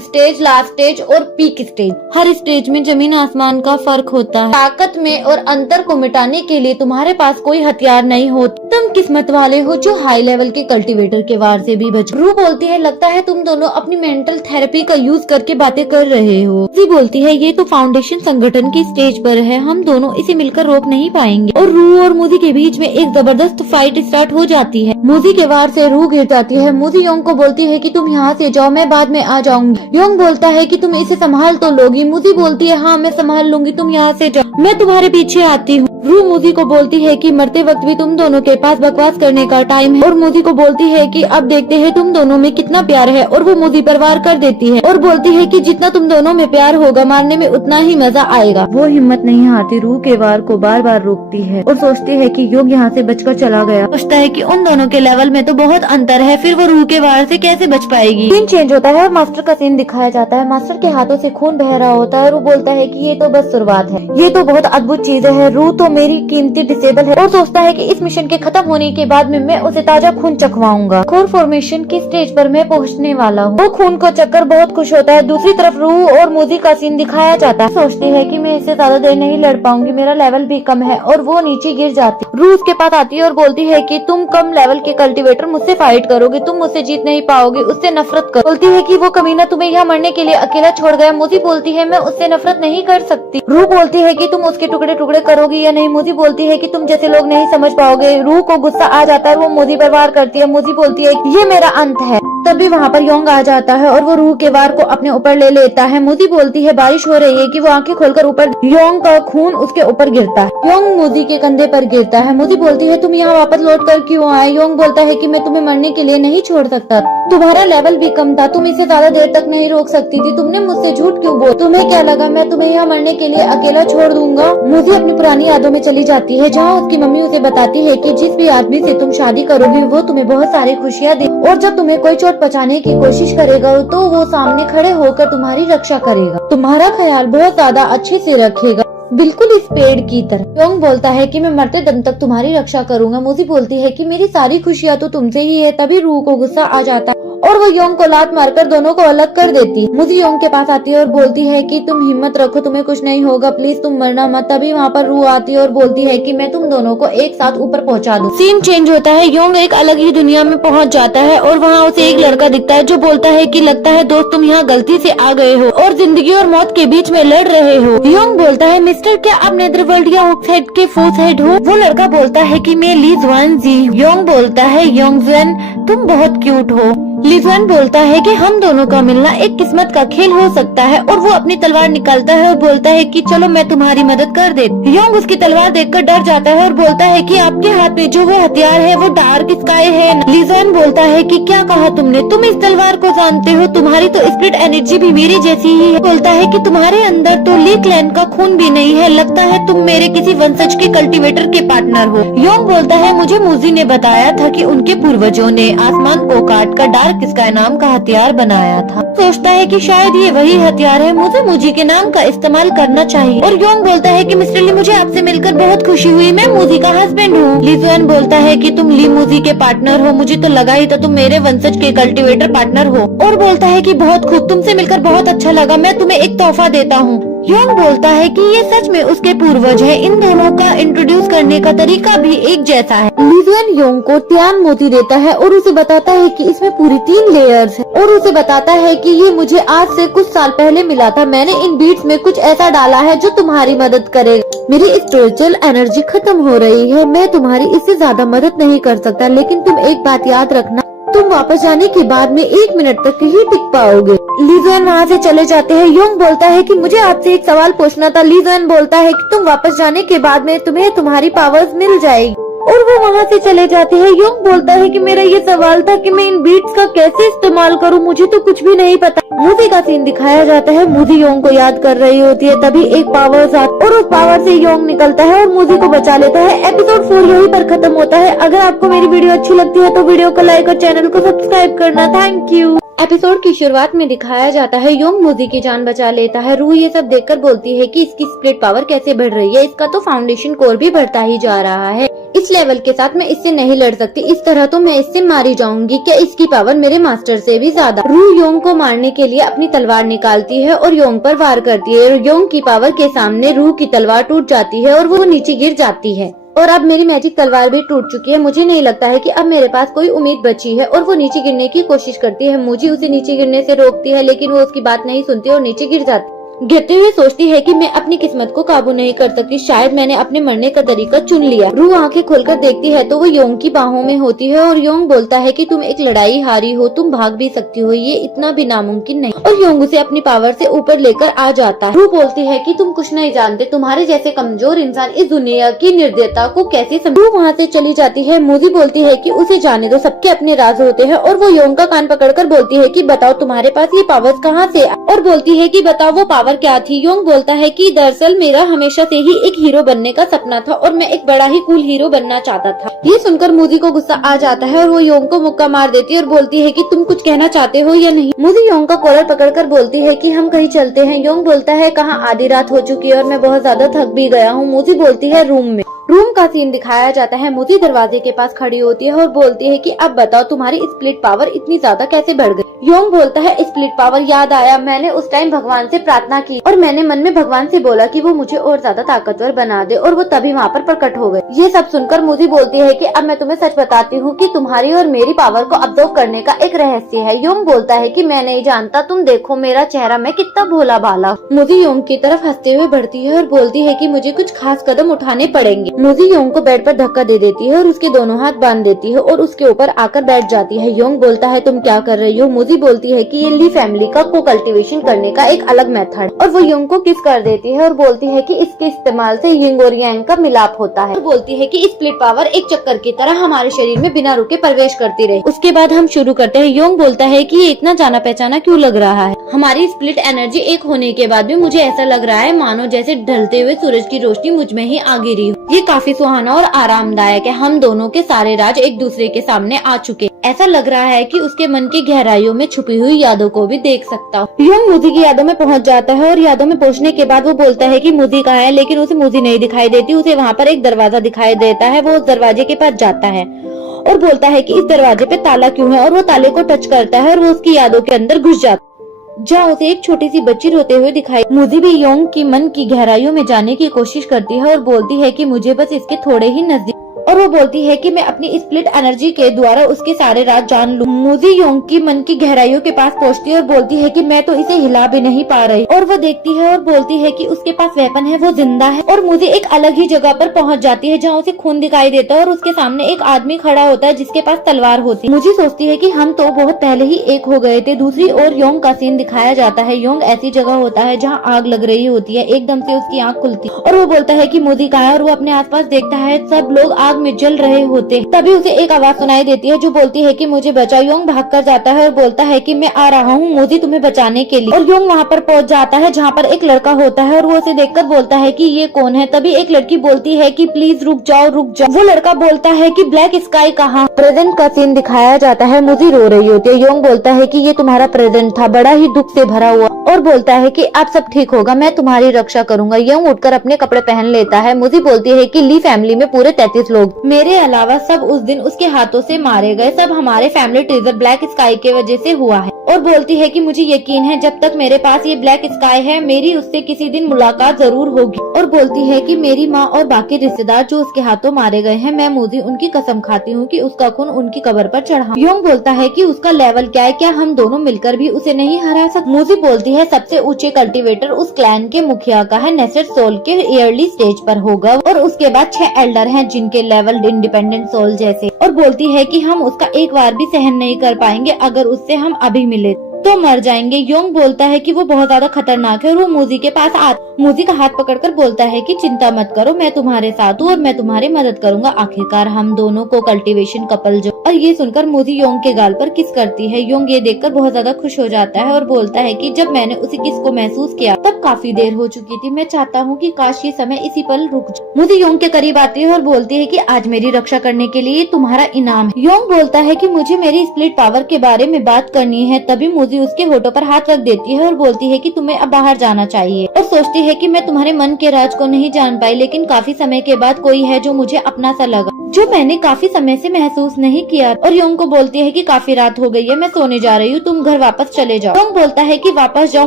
stage, last stage और पीक स्टेज। हर स्टेज में जमीन आसमान का फर्क होता है। ताकत में और अंतर को मिटाने के लिए तुम्हारे पास कोई हथियार नहीं होता। तुम किस्मत वाले हो जो हाई लेवल के कल्टीवेटर के वार से भी बच। रू बोलती है लगता है तुम दोनों अपनी मेंटल थेरेपी का यूज करके बातें कर रहे हो। जी बोलती है ये तो फाउंडेशन संगठन घटन की स्टेज पर है, हम दोनों इसे मिलकर रोक नहीं पाएंगे। और रू और मूजी के बीच में एक जबरदस्त फाइट स्टार्ट हो जाती है। मूजी के वार से रू गिर जाती है। मूजी योंग को बोलती है कि तुम यहाँ से जाओ, मैं बाद में आ जाऊंगी। योंग बोलता है कि तुम इसे संभाल तो लोगी। मूजी बोलती है हाँ मैं संभाल लूंगी, तुम यहाँ से जाओ, मैं तुम्हारे पीछे आती हूँ। रू मूजी को बोलती है कि मरते वक्त भी तुम दोनों के पास बकवास करने का टाइम है। और मूजी को बोलती है कि अब देखते हैं तुम दोनों में कितना प्यार है। और वो मूजी पर वार कर देती है और बोलती है कि जितना तुम दोनों में प्यार होगा मारने में उतना ही मजा आएगा। वो हिम्मत नहीं हारती, रू के वार को बार बार रोकती है और सोचती है कि योंग यहाँ से बचकर चला गया। सोचता है कि उन दोनों के लेवल में तो बहुत अंतर है, फिर वो रू के वार से कैसे बच पाएगी। सीन चेंज होता है और मास्टर का सीन दिखाया जाता है। मास्टर के हाथों से खून बह रहा होता है और वो बोलता है कि ये तो बस शुरुआत है, ये तो बहुत अद्भुत चीज है। रू तो मेरी कीमती डिसेबल है और सोचता है कि इस मिशन के खत्म होने के बाद में मैं उसे ताजा खून चखवाऊंगा। कोर फॉर्मेशन की स्टेज पर मैं पहुंचने वाला हूँ। वो खून को चखकर बहुत खुश होता है। दूसरी तरफ रू और मूजी का सीन दिखाया जाता है। सोचती है कि मैं इससे ज्यादा देर नहीं लड़ पाऊंगी, मेरा लेवल भी कम है। और वो नीचे गिर जाती है। रू उसके पास आती है और बोलती है कि तुम कम लेवल के कल्टीवेटर मुझसे फाइट करोगे, तुम मुझसे जीत नहीं पाओगे, उससे नफरत करो। बोलती है कि वो कमीना तुम्हें यहाँ मरने के लिए अकेला छोड़ गया। मूजी बोलती है मैं उससे नफरत नहीं कर सकती। रू बोलती है कि तुम उसके टुकड़े टुकड़े करोगी या नहीं। मूजी बोलती है कि तुम जैसे लोग नहीं समझ पाओगे। रू को गुस्सा आ जाता है, वो मूजी पर वार करती है। मूजी बोलती है ये मेरा अंत है। तभी वहाँ पर योंग आ जाता है और वो रू के वार को अपने ऊपर ले लेता है। मूजी बोलती है बारिश हो रही है कि वो आंखें खोलकर ऊपर योंग का खून उसके ऊपर गिरता है। योंग मूजी के कंधे पर गिरता है। मूजी बोलती है तुम यहाँ वापस लौट कर क्यों आए। योंग बोलता है कि मैं तुम्हें मरने के लिए नहीं छोड़ सकता, तुम्हारा लेवल भी कम था, तुम इसे ज्यादा देर तक नहीं रोक सकती थी, तुमने मुझसे झूठ क्यों बोला, तुम्हें क्या लगा मैं तुम्हें यहाँ मरने के लिए अकेला छोड़ दूंगा। मूजी अपनी पुरानी यादों में चली जाती है जहाँ उसकी मम्मी उसे बताती है कि जिस भी आदमी से तुम शादी करोगी वो तुम्हें बहुत सारी खुशियाँ दे और जब तुम्हें कोई चोट पहुँचाने की कोशिश करेगा तो वो सामने खड़े होकर तुम्हारी रक्षा करेगा, तुम्हारा ख्याल बहुत ज्यादा अच्छे से रखेगा, बिल्कुल इस पेड़ की तरह। योंग बोलता है कि मैं मरते दम तक तुम्हारी रक्षा करूंगा। मूजी बोलती है कि मेरी सारी खुशियाँ तो तुमसे ही है। तभी रू को गुस्सा आ जाता है और वो योंग को लात मारकर दोनों को अलग कर देती है। मूजी योंग के पास आती है और बोलती है कि तुम हिम्मत रखो, तुम्हें कुछ नहीं होगा, प्लीज तुम मरना मत। तभी वहाँ पर रू आती है और बोलती है कि मैं तुम दोनों को एक साथ ऊपर पहुँचा दूं। सीन चेंज होता है, योंग एक अलग ही दुनिया में पहुँच जाता है और वहाँ उसे एक लड़का दिखता है जो बोलता है कि लगता है दोस्त तुम यहाँ गलती से आ गए हो और जिंदगी और मौत के बीच में लड़ रहे हो। योंग बोलता है मिस्टर क्या आप नेदरवर्ल्ड या ऑक्साइड के फोर्स हेड हो। वो लड़का बोलता है कि मैं ली जुआन जी। योंग बोलता है योंगजुएन तुम बहुत क्यूट हो। लीजुआन बोलता है कि हम दोनों का मिलना एक किस्मत का खेल हो सकता है और वो अपनी तलवार निकालता है और बोलता है कि चलो मैं तुम्हारी मदद कर दे। योंग उसकी तलवार देखकर डर जाता है और बोलता है कि आपके हाथ में जो वो हथियार है वो डार्क स्काई है। लीजुआन बोलता है कि क्या कहा तुमने, तुम इस तलवार को जानते हो, तुम्हारी तो स्पिरिट एनर्जी भी मेरी जैसी ही है। बोलता है कि तुम्हारे अंदर तो ली क्लैन का खून भी नहीं है, लगता है तुम मेरे किसी वंशज के कल्टीवेटर के पार्टनर हो। योंग बोलता है मुझे मूजी ने बताया था कि उनके पूर्वजों ने आसमान को काट कर डार्क स्काई नाम का हथियार बनाया था। सोचता है कि शायद ये वही हथियार है, मुझे मूजी के नाम का इस्तेमाल करना चाहिए। और योंग बोलता है कि मिस्टर ली मुझे आपसे मिलकर बहुत खुशी हुई, मैं मूजी का हस्बैंड हूँ। लीजुआन बोलता है कि तुम ली मूजी के पार्टनर हो, मुझे तो लगा ही था तुम मेरे वंशज के कल्टीवेटर पार्टनर हो। और बोलता है कि बहुत खूब, तुमसे मिलकर बहुत अच्छा लगा, मैं तुम्हें एक तोहफा देता हूँ। योंग बोलता है कि ये सच में उसके पूर्वज है, इन दोनों का इंट्रोड्यूस करने का तरीका भी एक जैसा है। लीजुआन योंग को त्यान मोती देता है और उसे बताता है कि इसमें पूरी 3 लेयर्स है और उसे बताता है कि ये मुझे आज से कुछ साल पहले मिला था, मैंने इन बीट्स में कुछ ऐसा डाला है जो तुम्हारी मदद करेगा। मेरी स्पिरिचुअल एनर्जी खत्म हो रही है, मैं तुम्हारी इससे ज्यादा मदद नहीं कर सकता, लेकिन तुम एक बात याद रखना, तुम वापस जाने के बाद में 1 मिनट तक ही टिक पाओगे। लीजुआन वहाँ से चले जाते हैं। योंग बोलता है कि मुझे आपसे एक सवाल पूछना था। लीजुआन बोलता है कि तुम वापस जाने के बाद में तुम्हें तुम्हारी पावर्स मिल जाएगी और वो वहाँ से चले जाते हैं। योंग बोलता है कि मेरा ये सवाल था कि मैं इन बीट्स का कैसे इस्तेमाल करूँ, मुझे तो कुछ भी नहीं पता। मूवी का सीन दिखाया जाता है, मूवी योंग को याद कर रही होती है, तभी एक पावर आता और उस पावर से योंग निकलता है और मूवी को बचा लेता है। एपिसोड 4 यहीं पर खत्म होता है। अगर आपको मेरी वीडियो अच्छी लगती है तो वीडियो को लाइक और चैनल को सब्सक्राइब करना। Thank you. एपिसोड की शुरुआत में दिखाया जाता है योंग मूजी की जान बचा लेता है। रू ये सब देखकर बोलती है कि इसकी स्प्लिट पावर कैसे बढ़ रही है, इसका तो फाउंडेशन कोर भी बढ़ता ही जा रहा है, इस लेवल के साथ मैं इससे नहीं लड़ सकती, इस तरह तो मैं इससे मारी जाऊंगी, क्या इसकी पावर मेरे मास्टर से भी ज्यादा। रू योंग को मारने के लिए अपनी तलवार निकालती है और योंग पर वार करती है। योंग की पावर के सामने रू की तलवार टूट जाती है और वो नीचे गिर जाती है और अब मेरी मैजिक तलवार भी टूट चुकी है। मुझे नहीं लगता है कि अब मेरे पास कोई उम्मीद बची है और वो नीचे गिरने की कोशिश करती है। मुझे उसे नीचे गिरने से रोकती है लेकिन वो उसकी बात नहीं सुनती और नीचे गिर जाती। गिरते हुए सोचती है कि मैं अपनी किस्मत को काबू नहीं कर सकती, शायद मैंने अपने मरने का तरीका चुन लिया। रू आंखें खोलकर देखती है तो वो योंग की बाहों में होती है और योंग बोलता है कि तुम एक लड़ाई हारी हो, तुम भाग भी सकती हो, ये इतना भी नामुमकिन नहीं। और योंग उसे अपनी पावर से ऊपर लेकर आ जाता है। रू बोलती है कि तुम कुछ नहीं जानते, तुम्हारे जैसे कमजोर इंसान इस दुनिया की निर्दयता को कैसे समझे। रू वहाँ से चली जाती है। मूजी बोलती है कि उसे जाने दो, सबके अपने राज होते हैं। और वो योंग का कान पकड़कर बोलती है कि बताओ तुम्हारे पास ये पावर्स कहाँ से, और बोलती है कि बताओ वो पावर क्या थी। योंग बोलता है कि दरअसल मेरा हमेशा से ही एक हीरो बनने का सपना था और मैं एक बड़ा ही कूल हीरो बनना चाहता था। ये सुनकर मूजी को गुस्सा आ जाता है और वो योंग को मुक्का मार देती है और बोलती है कि तुम कुछ कहना चाहते हो या नहीं। मूजी योंग का कॉलर पकड़कर बोलती है कि हम कहीं चलते हैं। योंग बोलता है कहाँ, आधी रात हो चुकी है और मैं बहुत ज्यादा थक भी गया हूँ। मूजी बोलती है रूम में। रूम का सीन दिखाया जाता है। मूजी दरवाजे के पास खड़ी होती है और बोलती है कि अब बताओ तुम्हारी स्प्लिट पावर इतनी ज्यादा कैसे बढ़ गई। योंग बोलता है स्प्लिट पावर याद आया, मैंने उस टाइम भगवान से प्रार्थना की और मैंने मन में भगवान से बोला कि वो मुझे और ज्यादा ताकतवर बना दे और वो तभी वहाँ पर प्रकट हो गए। ये सब सुनकर मूजी बोलती है कि अब मैं तुम्हें सच बताती हूँ कि तुम्हारी और मेरी पावर को ऑब्जर्व करने का एक रहस्य है। योंग बोलता है कि मैं नहीं जानता, तुम देखो मेरा चेहरा, मैं कितना भोला भाला। मूजी योंग की तरफ हंसते हुए बढ़ती है और बोलती है कि मुझे कुछ खास कदम उठाने पड़ेंगे। मूजी योंग को बेड पर धक्का दे देती है और उसके दोनों हाथ बांध देती है और उसके ऊपर आकर बैठ जाती है। योंग बोलता है तुम क्या कर रही हो। मूजी बोलती है कि ये ली फैमिली का को कल्टीवेशन करने का एक अलग मेथड, और वो योंग को किस कर देती है और बोलती है कि इसके इस्तेमाल से यिंग और यांग का मिलाप होता है। और बोलती है कि स्प्लिट पावर एक चक्कर की तरह हमारे शरीर में बिना रुके प्रवेश करती रहे। उसके बाद हम शुरू करते हैं। योंग बोलता है कि ये इतना जाना पहचाना क्यों लग रहा है। हमारी स्प्लिट एनर्जी एक होने के बाद भी मुझे ऐसा लग रहा है मानो जैसे ढलते हुए सूरज की रोशनी मुझ में ही आ गिरी हो। ये काफी सुहाना और आरामदायक है। हम दोनों के सारे राज एक दूसरे के सामने आ चुके। ऐसा लग रहा है कि उसके मन की गहराइयों में छुपी हुई यादों को भी देख सकता हूँ। योंग मूजी की यादों में पहुंच जाता है और यादों में पहुंचने के बाद वो बोलता है कि मूजी कहाँ है, लेकिन उसे मूजी नहीं दिखाई देती। उसे वहाँ पर एक दरवाजा दिखाई देता है। वो उस दरवाजे के पास जाता है और बोलता है कि इस दरवाजे पे ताला क्यों है, और वो ताले को टच करता है और वो उसकी यादों के अंदर घुस जाता है, जहाँ उसे एक छोटी सी बच्ची रोते हुए दिखाई। मूजी भी योंग की मन की गहराइयों में जाने की कोशिश करती है और बोलती है कि मुझे बस इसके थोड़े ही नजदीक, और वो बोलती है कि मैं अपनी स्प्लिट एनर्जी के द्वारा उसके सारे राज जान लूं। मूजी योंग की मन की गहराइयों के पास पहुंचती है और बोलती है कि मैं तो इसे हिला भी नहीं पा रही, और वो देखती है और बोलती है कि उसके पास वेपन है, वो जिंदा है। और मूजी एक अलग ही जगह पर पहुंच जाती है जहाँ उसे खून दिखाई देता है और उसके सामने एक आदमी खड़ा होता है जिसके पास तलवार होती है। मूजी सोचती है कि हम तो बहुत पहले ही एक हो गए थे। दूसरी ओर योंग का सीन दिखाया जाता है। योंग ऐसी जगह होता है जहाँ आग लग रही होती है। एकदम से उसकी आँख खुलती है और वो बोलता है कि मूजी कहाँ है, और वो अपने आसपास देखता है, सब लोग आग में जल रहे होते। तभी उसे एक आवाज सुनाई देती है जो बोलती है कि मुझे बचाओ। योंग भागकर जाता है और बोलता है कि मैं आ रहा हूँ मूजी तुम्हें बचाने के लिए। और योंग वहाँ पर पहुँच जाता है जहाँ पर एक लड़का होता है और वो उसे देखकर बोलता है कि ये कौन है। तभी एक लड़की बोलती है कि प्लीज रुक जाओ रुक जाओ। वो लड़का बोलता है कि ब्लैक स्काई कहाँ। प्रेजेंट का सीन दिखाया जाता है। मूजी रो रही होती है। योंग बोलता है कि ये तुम्हारा प्रेजेंट था, बड़ा ही दुख से भरा हुआ, और बोलता है कि अब सब ठीक होगा, मैं तुम्हारी रक्षा करूंगा। योंग उठकर अपने कपड़े पहन लेता है। मूजी बोलती है कि ली फैमिली में पूरे 33 लोग मेरे अलावा सब उस दिन उसके हाथों से मारे गए। सब हमारे फैमिली ट्रीजर ब्लैक स्काई के वजह से हुआ है। और बोलती है कि मुझे यकीन है जब तक मेरे पास ये ब्लैक स्काई है मेरी उससे किसी दिन मुलाकात जरूर होगी। और बोलती है कि मेरी माँ और बाकी रिश्तेदार जो उसके हाथों मारे गए हैं, मैं मूजी उनकी कसम खाती हूँ कि उसका खून उनकी कब्र पर चढ़ा। योंग बोलता है कि उसका लेवल क्या है, क्या हम दोनों मिलकर भी उसे नहीं हरा सकते। मूजी बोलती है सबसे ऊंचे कल्टीवेटर उस क्लैन के मुखिया का है, नेसेट सोल के ईयरली स्टेज पर होगा, और उसके बाद 6 एल्डर हैं जिनके लेवल इंडिपेंडेंट सोल जैसे। और बोलती है कि हम उसका एक बार भी सहन नहीं कर पाएंगे, अगर उससे हम अभी मिले तो मर जाएंगे। योंग बोलता है कि वो बहुत ज्यादा खतरनाक है और वो मूजी के पास मूजी का हाथ पकड़कर बोलता है कि चिंता मत करो, मैं तुम्हारे साथ हूँ और मैं तुम्हारी मदद करूंगा। आखिरकार हम दोनों को कल्टीवेशन कपल जो। और ये सुनकर मूजी योंग के गाल पर किस करती है। योंग ये देखकर बहुत ज्यादा खुश हो जाता है और बोलता है कि जब मैंने उसी किस को महसूस किया तब काफी देर हो चुकी थी। मैं चाहता हूँ कि काश ये समय इसी पल रुक जाए। मूजी योंग के करीब आती है और बोलती है कि आज मेरी रक्षा करने के लिए तुम्हारा इनाम है। योंग बोलता है कि मुझे मेरी स्प्लिट पावर के बारे में बात करनी है। तभी मूजी उसके होठों पर हाथ रख देती है और बोलती है कि तुम्हें अब बाहर जाना चाहिए, और सोचती है कि मैं तुम्हारे मन के राज को नहीं जान पाई, लेकिन काफी समय के बाद कोई है जो मुझे अपना सा लगा, जो मैंने काफी समय से महसूस नहीं किया। और योंग को बोलती है कि काफी रात हो गई है, मैं सोने जा रही हूँ, तुम घर वापस चले जाओ। योंग बोलता है कि वापस जाओ।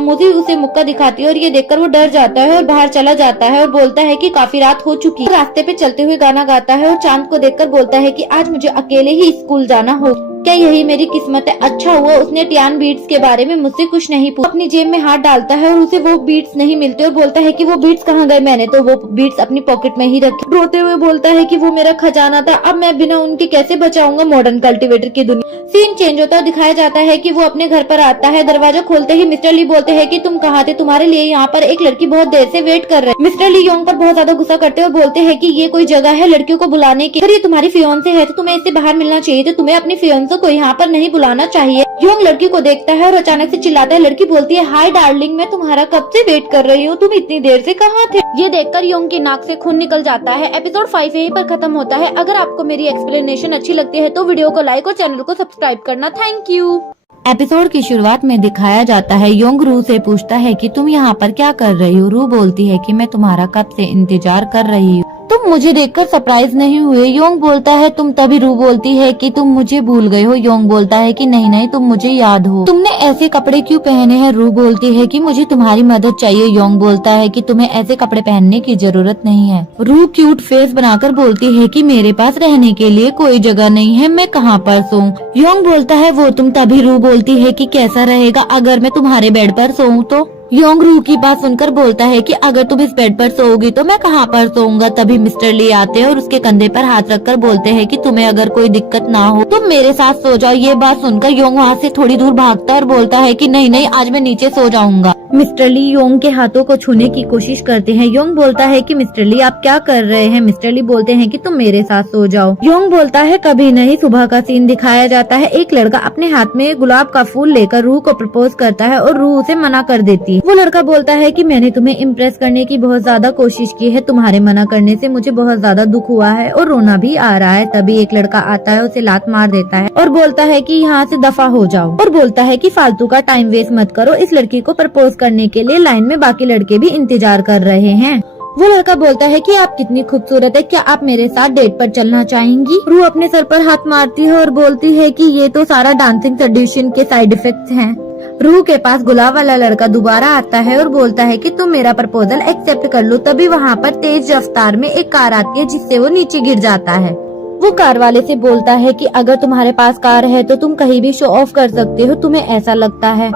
मूजी उसे मुक्का दिखाती है और ये देखकर वो डर जाता है और बाहर चला जाता है और बोलता है कि काफी रात हो चुकी है। रास्ते पे चलते हुए गाना गाता है और चांद को देखकर बोलता है कि आज मुझे अकेले ही स्कूल जाना हो। क्या यही मेरी किस्मत है? अच्छा हुआ उसने टियान बीट्स के बारे में मुझसे कुछ नहीं पूछा। अपनी जेब में हाथ डालता है और उसे वो बीट्स नहीं मिलते और बोलता है कि वो बीट्स कहाँ गए? मैंने तो वो बीट्स अपनी पॉकेट में ही रखे। रोते हुए बोलता है कि वो मेरा खजाना था, अब मैं बिना उनके कैसे बचाऊंगा मॉडर्न कल्टीवेटर की दुनिया। सीन चेंज होता दिखाया जाता है कि वो अपने घर पर आता है। दरवाजा खोलते ही मिस्टर ली बोलते हैं कि तुम कहाँ थे? तुम्हारे लिए यहाँ पर एक लड़की बहुत देर से वेट कर रही है। मिस्टर ली योंग पर बहुत ज्यादा गुस्सा करते हुए बोलते हैं कि ये कोई जगह है लड़कियों को बुलाने की? अगर ये तुम्हारी फियोंसे है तो तुम्हें इससे बाहर मिलना चाहिए, तो तुम्हें अपनी फियोंसे को यहाँ पर नहीं बुलाना चाहिए। योंग लड़की को देखता है और अचानक से चिल्लाता है। लड़की बोलती है, हाय डार्लिंग, मैं तुम्हारा कब से वेट कर रही हूँ, तुम इतनी देर से कहाँ थे? ये देखकर योंग की नाक से खून निकल जाता है। एपिसोड 5 यहीं पर खत्म होता है। अगर आपको मेरी एक्सप्लेनेशन अच्छी लगती है तो वीडियो को लाइक और चैनल को सब्सक्राइब करना। Thank you. एपिसोड की शुरुआत में दिखाया जाता है योंग रू से पूछता है कि तुम यहाँ पर क्या कर रही हो? रू बोलती है कि मैं तुम्हारा कब से इंतजार कर रही हूँ, तुम मुझे देखकर सरप्राइज नहीं हुए? योंग बोलता है तुम, तभी रू बोलती है कि तुम मुझे भूल गए हो। योंग बोलता है कि नहीं नहीं, तुम मुझे याद हो। तुमने ऐसे कपड़े क्यों पहने हैं? रू बोलती है कि मुझे तुम्हारी मदद चाहिए। योंग बोलता है कि तुम्हें ऐसे कपड़े पहनने की जरूरत नहीं है। रू क्यूट फेस बनाकर बोलती है कि मेरे पास रहने के लिए कोई जगह नहीं है, मैं कहाँ पर सोऊं? योंग बोलता है वो तुम, तभी रू बोलती है कि कैसा रहेगा अगर मैं तुम्हारे बेड पर सोऊं तो? योंग रू की बात सुनकर बोलता है कि अगर तुम इस बेड पर सोओगी तो मैं कहाँ पर सोऊंगा? तभी मिस्टर ली आते हैं और उसके कंधे पर हाथ रखकर बोलते हैं कि तुम्हें अगर कोई दिक्कत ना हो तुम मेरे साथ सो जाओ। ये बात सुनकर योंग वहाँ से थोड़ी दूर भागता है और बोलता है कि नहीं नहीं, आज मैं नीचे सो जाऊंगा। मिस्टर ली योंग के हाथों को छूने की कोशिश करते हैं। योंग बोलता है कि मिस्टर ली आप क्या कर रहे हैं? मिस्टर ली बोलते हैं कि तुम मेरे साथ सो जाओ। योंग बोलता है कभी नहीं। सुबह का सीन दिखाया जाता है। एक लड़का अपने हाथ में गुलाब का फूल लेकर रू को प्रपोज करता है और रू उसे मना कर देती है। वो लड़का बोलता है कि मैंने तुम्हें इम्प्रेस करने की बहुत ज्यादा कोशिश की है, तुम्हारे मना करने से मुझे बहुत ज्यादा दुख हुआ है और रोना भी आ रहा है। तभी एक लड़का आता है, उसे लात मार देता है और बोलता है कि यहाँ से दफा हो जाओ और बोलता है कि फालतू का टाइम वेस्ट मत करो। इस लड़की को प्रपोज करने के लिए लाइन में बाकी लड़के भी इंतजार कर रहे हैं। वो लड़का बोलता है कि आप कितनी खूबसूरत है, क्या आप मेरे साथ डेट पर चलना चाहेंगी? रू अपने सर पर हाथ मारती है और बोलती है कि ये तो सारा डांसिंग सेड्यूशन के साइड इफेक्ट्स हैं। रू के पास गुलाब वाला लड़का दोबारा आता है और बोलता है कि तुम मेरा प्रपोजल एक्सेप्ट कर लो। तभी वहाँ पर तेज रफ्तार में एक कार आती है जिससे वो नीचे गिर जाता है। वो कार वाले से बोलता है कि अगर तुम्हारे पास कार है तो तुम कहीं भी शो ऑफ कर सकते हो, तुम्हें ऐसा लगता है?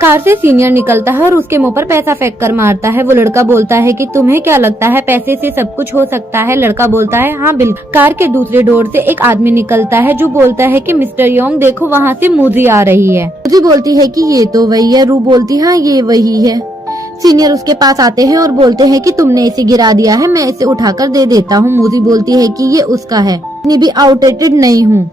कार से सीनियर निकलता है और उसके मुंह पर पैसा फेंक कर मारता है। वो लड़का बोलता है कि तुम्हें क्या लगता है पैसे से सब कुछ हो सकता है? लड़का बोलता है हाँ बिल्कुल। कार के दूसरे डोर से एक आदमी निकलता है जो बोलता है कि मिस्टर योंग देखो वहाँ से मूजी आ रही है। मूजी बोलती है कि ये तो वही है। रू बोलती है हाँ ये वही है। सीनियर उसके पास आते हैं और बोलते हैं कि तुमने इसे गिरा दिया है, मैं इसे उठाकर दे देता हूँ। मूजी बोलती है कि ये उसका है, इतनी भी आउटडेटेड नहीं हूँ।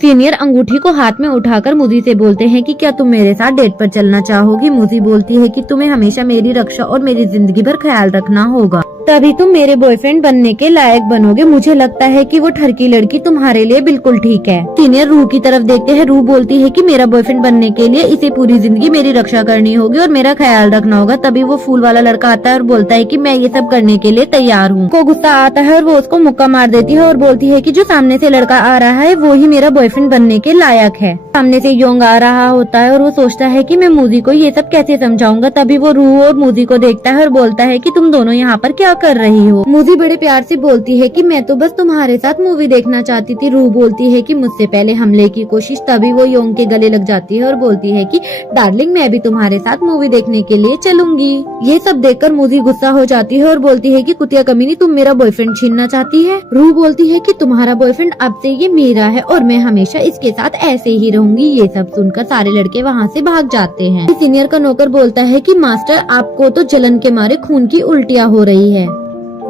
सीनियर अंगूठी को हाथ में उठाकर मूजी से बोलते हैं कि क्या तुम मेरे साथ डेट पर चलना चाहोगी? मूजी बोलती है कि तुम्हें हमेशा मेरी रक्षा और मेरी जिंदगी भर ख्याल रखना होगा, तभी तुम मेरे बॉयफ्रेंड बनने के लायक बनोगे। मुझे लगता है कि वो ठरकी लड़की तुम्हारे लिए बिल्कुल ठीक है। सीनियर रू की तरफ देखते हैं। रू बोलती है कि मेरा बॉयफ्रेंड बनने के लिए इसे पूरी जिंदगी मेरी रक्षा करनी होगी और मेरा ख्याल रखना होगा। तभी वो फूल वाला लड़का आता है और बोलता है कि मैं ये सब करने के लिए तैयार हूँ। को गुस्सा आता है और वो उसको मुक्का मार देती है और बोलती है कि जो सामने से लड़का आ रहा है वो ही मेरा बॉयफ्रेंड बनने के लायक है। सामने से योंग आ रहा होता है और वो सोचता है कि मैं मूजी को ये सब कैसे समझाऊंगा। तभी वो रू और मूजी को देखता है और बोलता है कि तुम दोनों यहाँ पर क्या कर रही हो? मूजी बड़े प्यार से बोलती है कि मैं तो बस तुम्हारे साथ मूवी देखना चाहती थी। रू बोलती है कि मुझसे पहले हमले की कोशिश। तभी वो योंग के गले लग जाती है और बोलती है कि डार्लिंग मैं भी तुम्हारे साथ मूवी देखने के लिए चलूंगी। ये सब देखकर मूजी गुस्सा हो जाती है और बोलती है कि कुतिया कमीनी तुम मेरा बॉयफ्रेंड छीनना चाहती है। रू बोलती है कि तुम्हारा बॉयफ्रेंड अब से ये मेरा है और मैं हमेशा इसके साथ ऐसे ही रहूंगी। ये सब सुनकर सारे लड़के वहाँ से भाग जाते हैं। सीनियर का नौकर बोलता है कि मास्टर आपको तो जलन के मारे खून की उल्टियाँ हो रही है।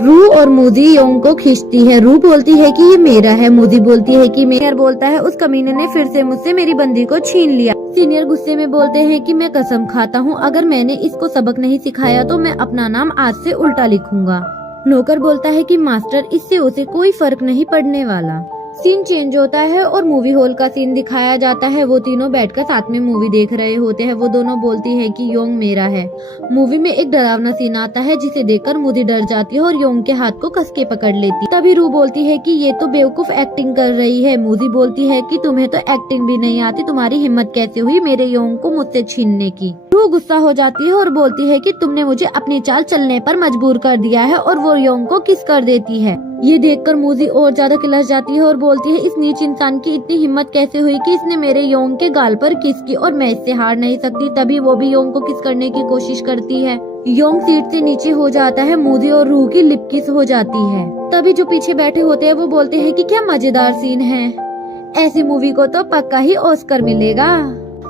रू और मूजी योंग को खींचती है। रू बोलती है कि ये मेरा है। मूजी बोलती है कि सीनियर बोलता है उस कमीने ने फिर से मुझसे मेरी बंदी को छीन लिया। सीनियर गुस्से में बोलते हैं कि मैं कसम खाता हूँ अगर मैंने इसको सबक नहीं सिखाया तो मैं अपना नाम आज से उल्टा लिखूंगा। नौकर बोलता है कि मास्टर इससे उसे कोई फर्क नहीं पड़ने वाला। सीन चेंज होता है और मूवी हॉल का सीन दिखाया जाता है। वो तीनों बैठकर साथ में मूवी देख रहे होते हैं। वो दोनों बोलती है कि योंग मेरा है। मूवी में एक डरावना सीन आता है जिसे देखकर मूवी डर जाती है और योंग के हाथ को कस के पकड़ लेती। तभी रू बोलती है कि ये तो बेवकूफ एक्टिंग कर रही है। मूवी बोलती है कि तुम्हें तो एक्टिंग भी नहीं आती, तुम्हारी हिम्मत कैसे हुई मेरे योंग को मुझसे छीनने की। रू गुस्सा हो जाती है और बोलती है कि तुमने मुझे अपनी चाल चलने पर मजबूर कर दिया है और वो योंग को किस कर देती है। ये देखकर मूजी और ज्यादा किलस जाती है और बोलती है इस नीच इंसान की इतनी हिम्मत कैसे हुई कि इसने मेरे योंग के गाल पर किस की और मैं इससे हार नहीं सकती। तभी वो भी योंग को किस करने की कोशिश करती है। योंग सीट से नीचे हो जाता है, मूजी और रूह की लिप किस हो जाती है। तभी जो पीछे बैठे होते हैं वो बोलते हैं कि क्या मजेदार सीन है, ऐसी मूवी को तो पक्का ही ऑस्कर मिलेगा।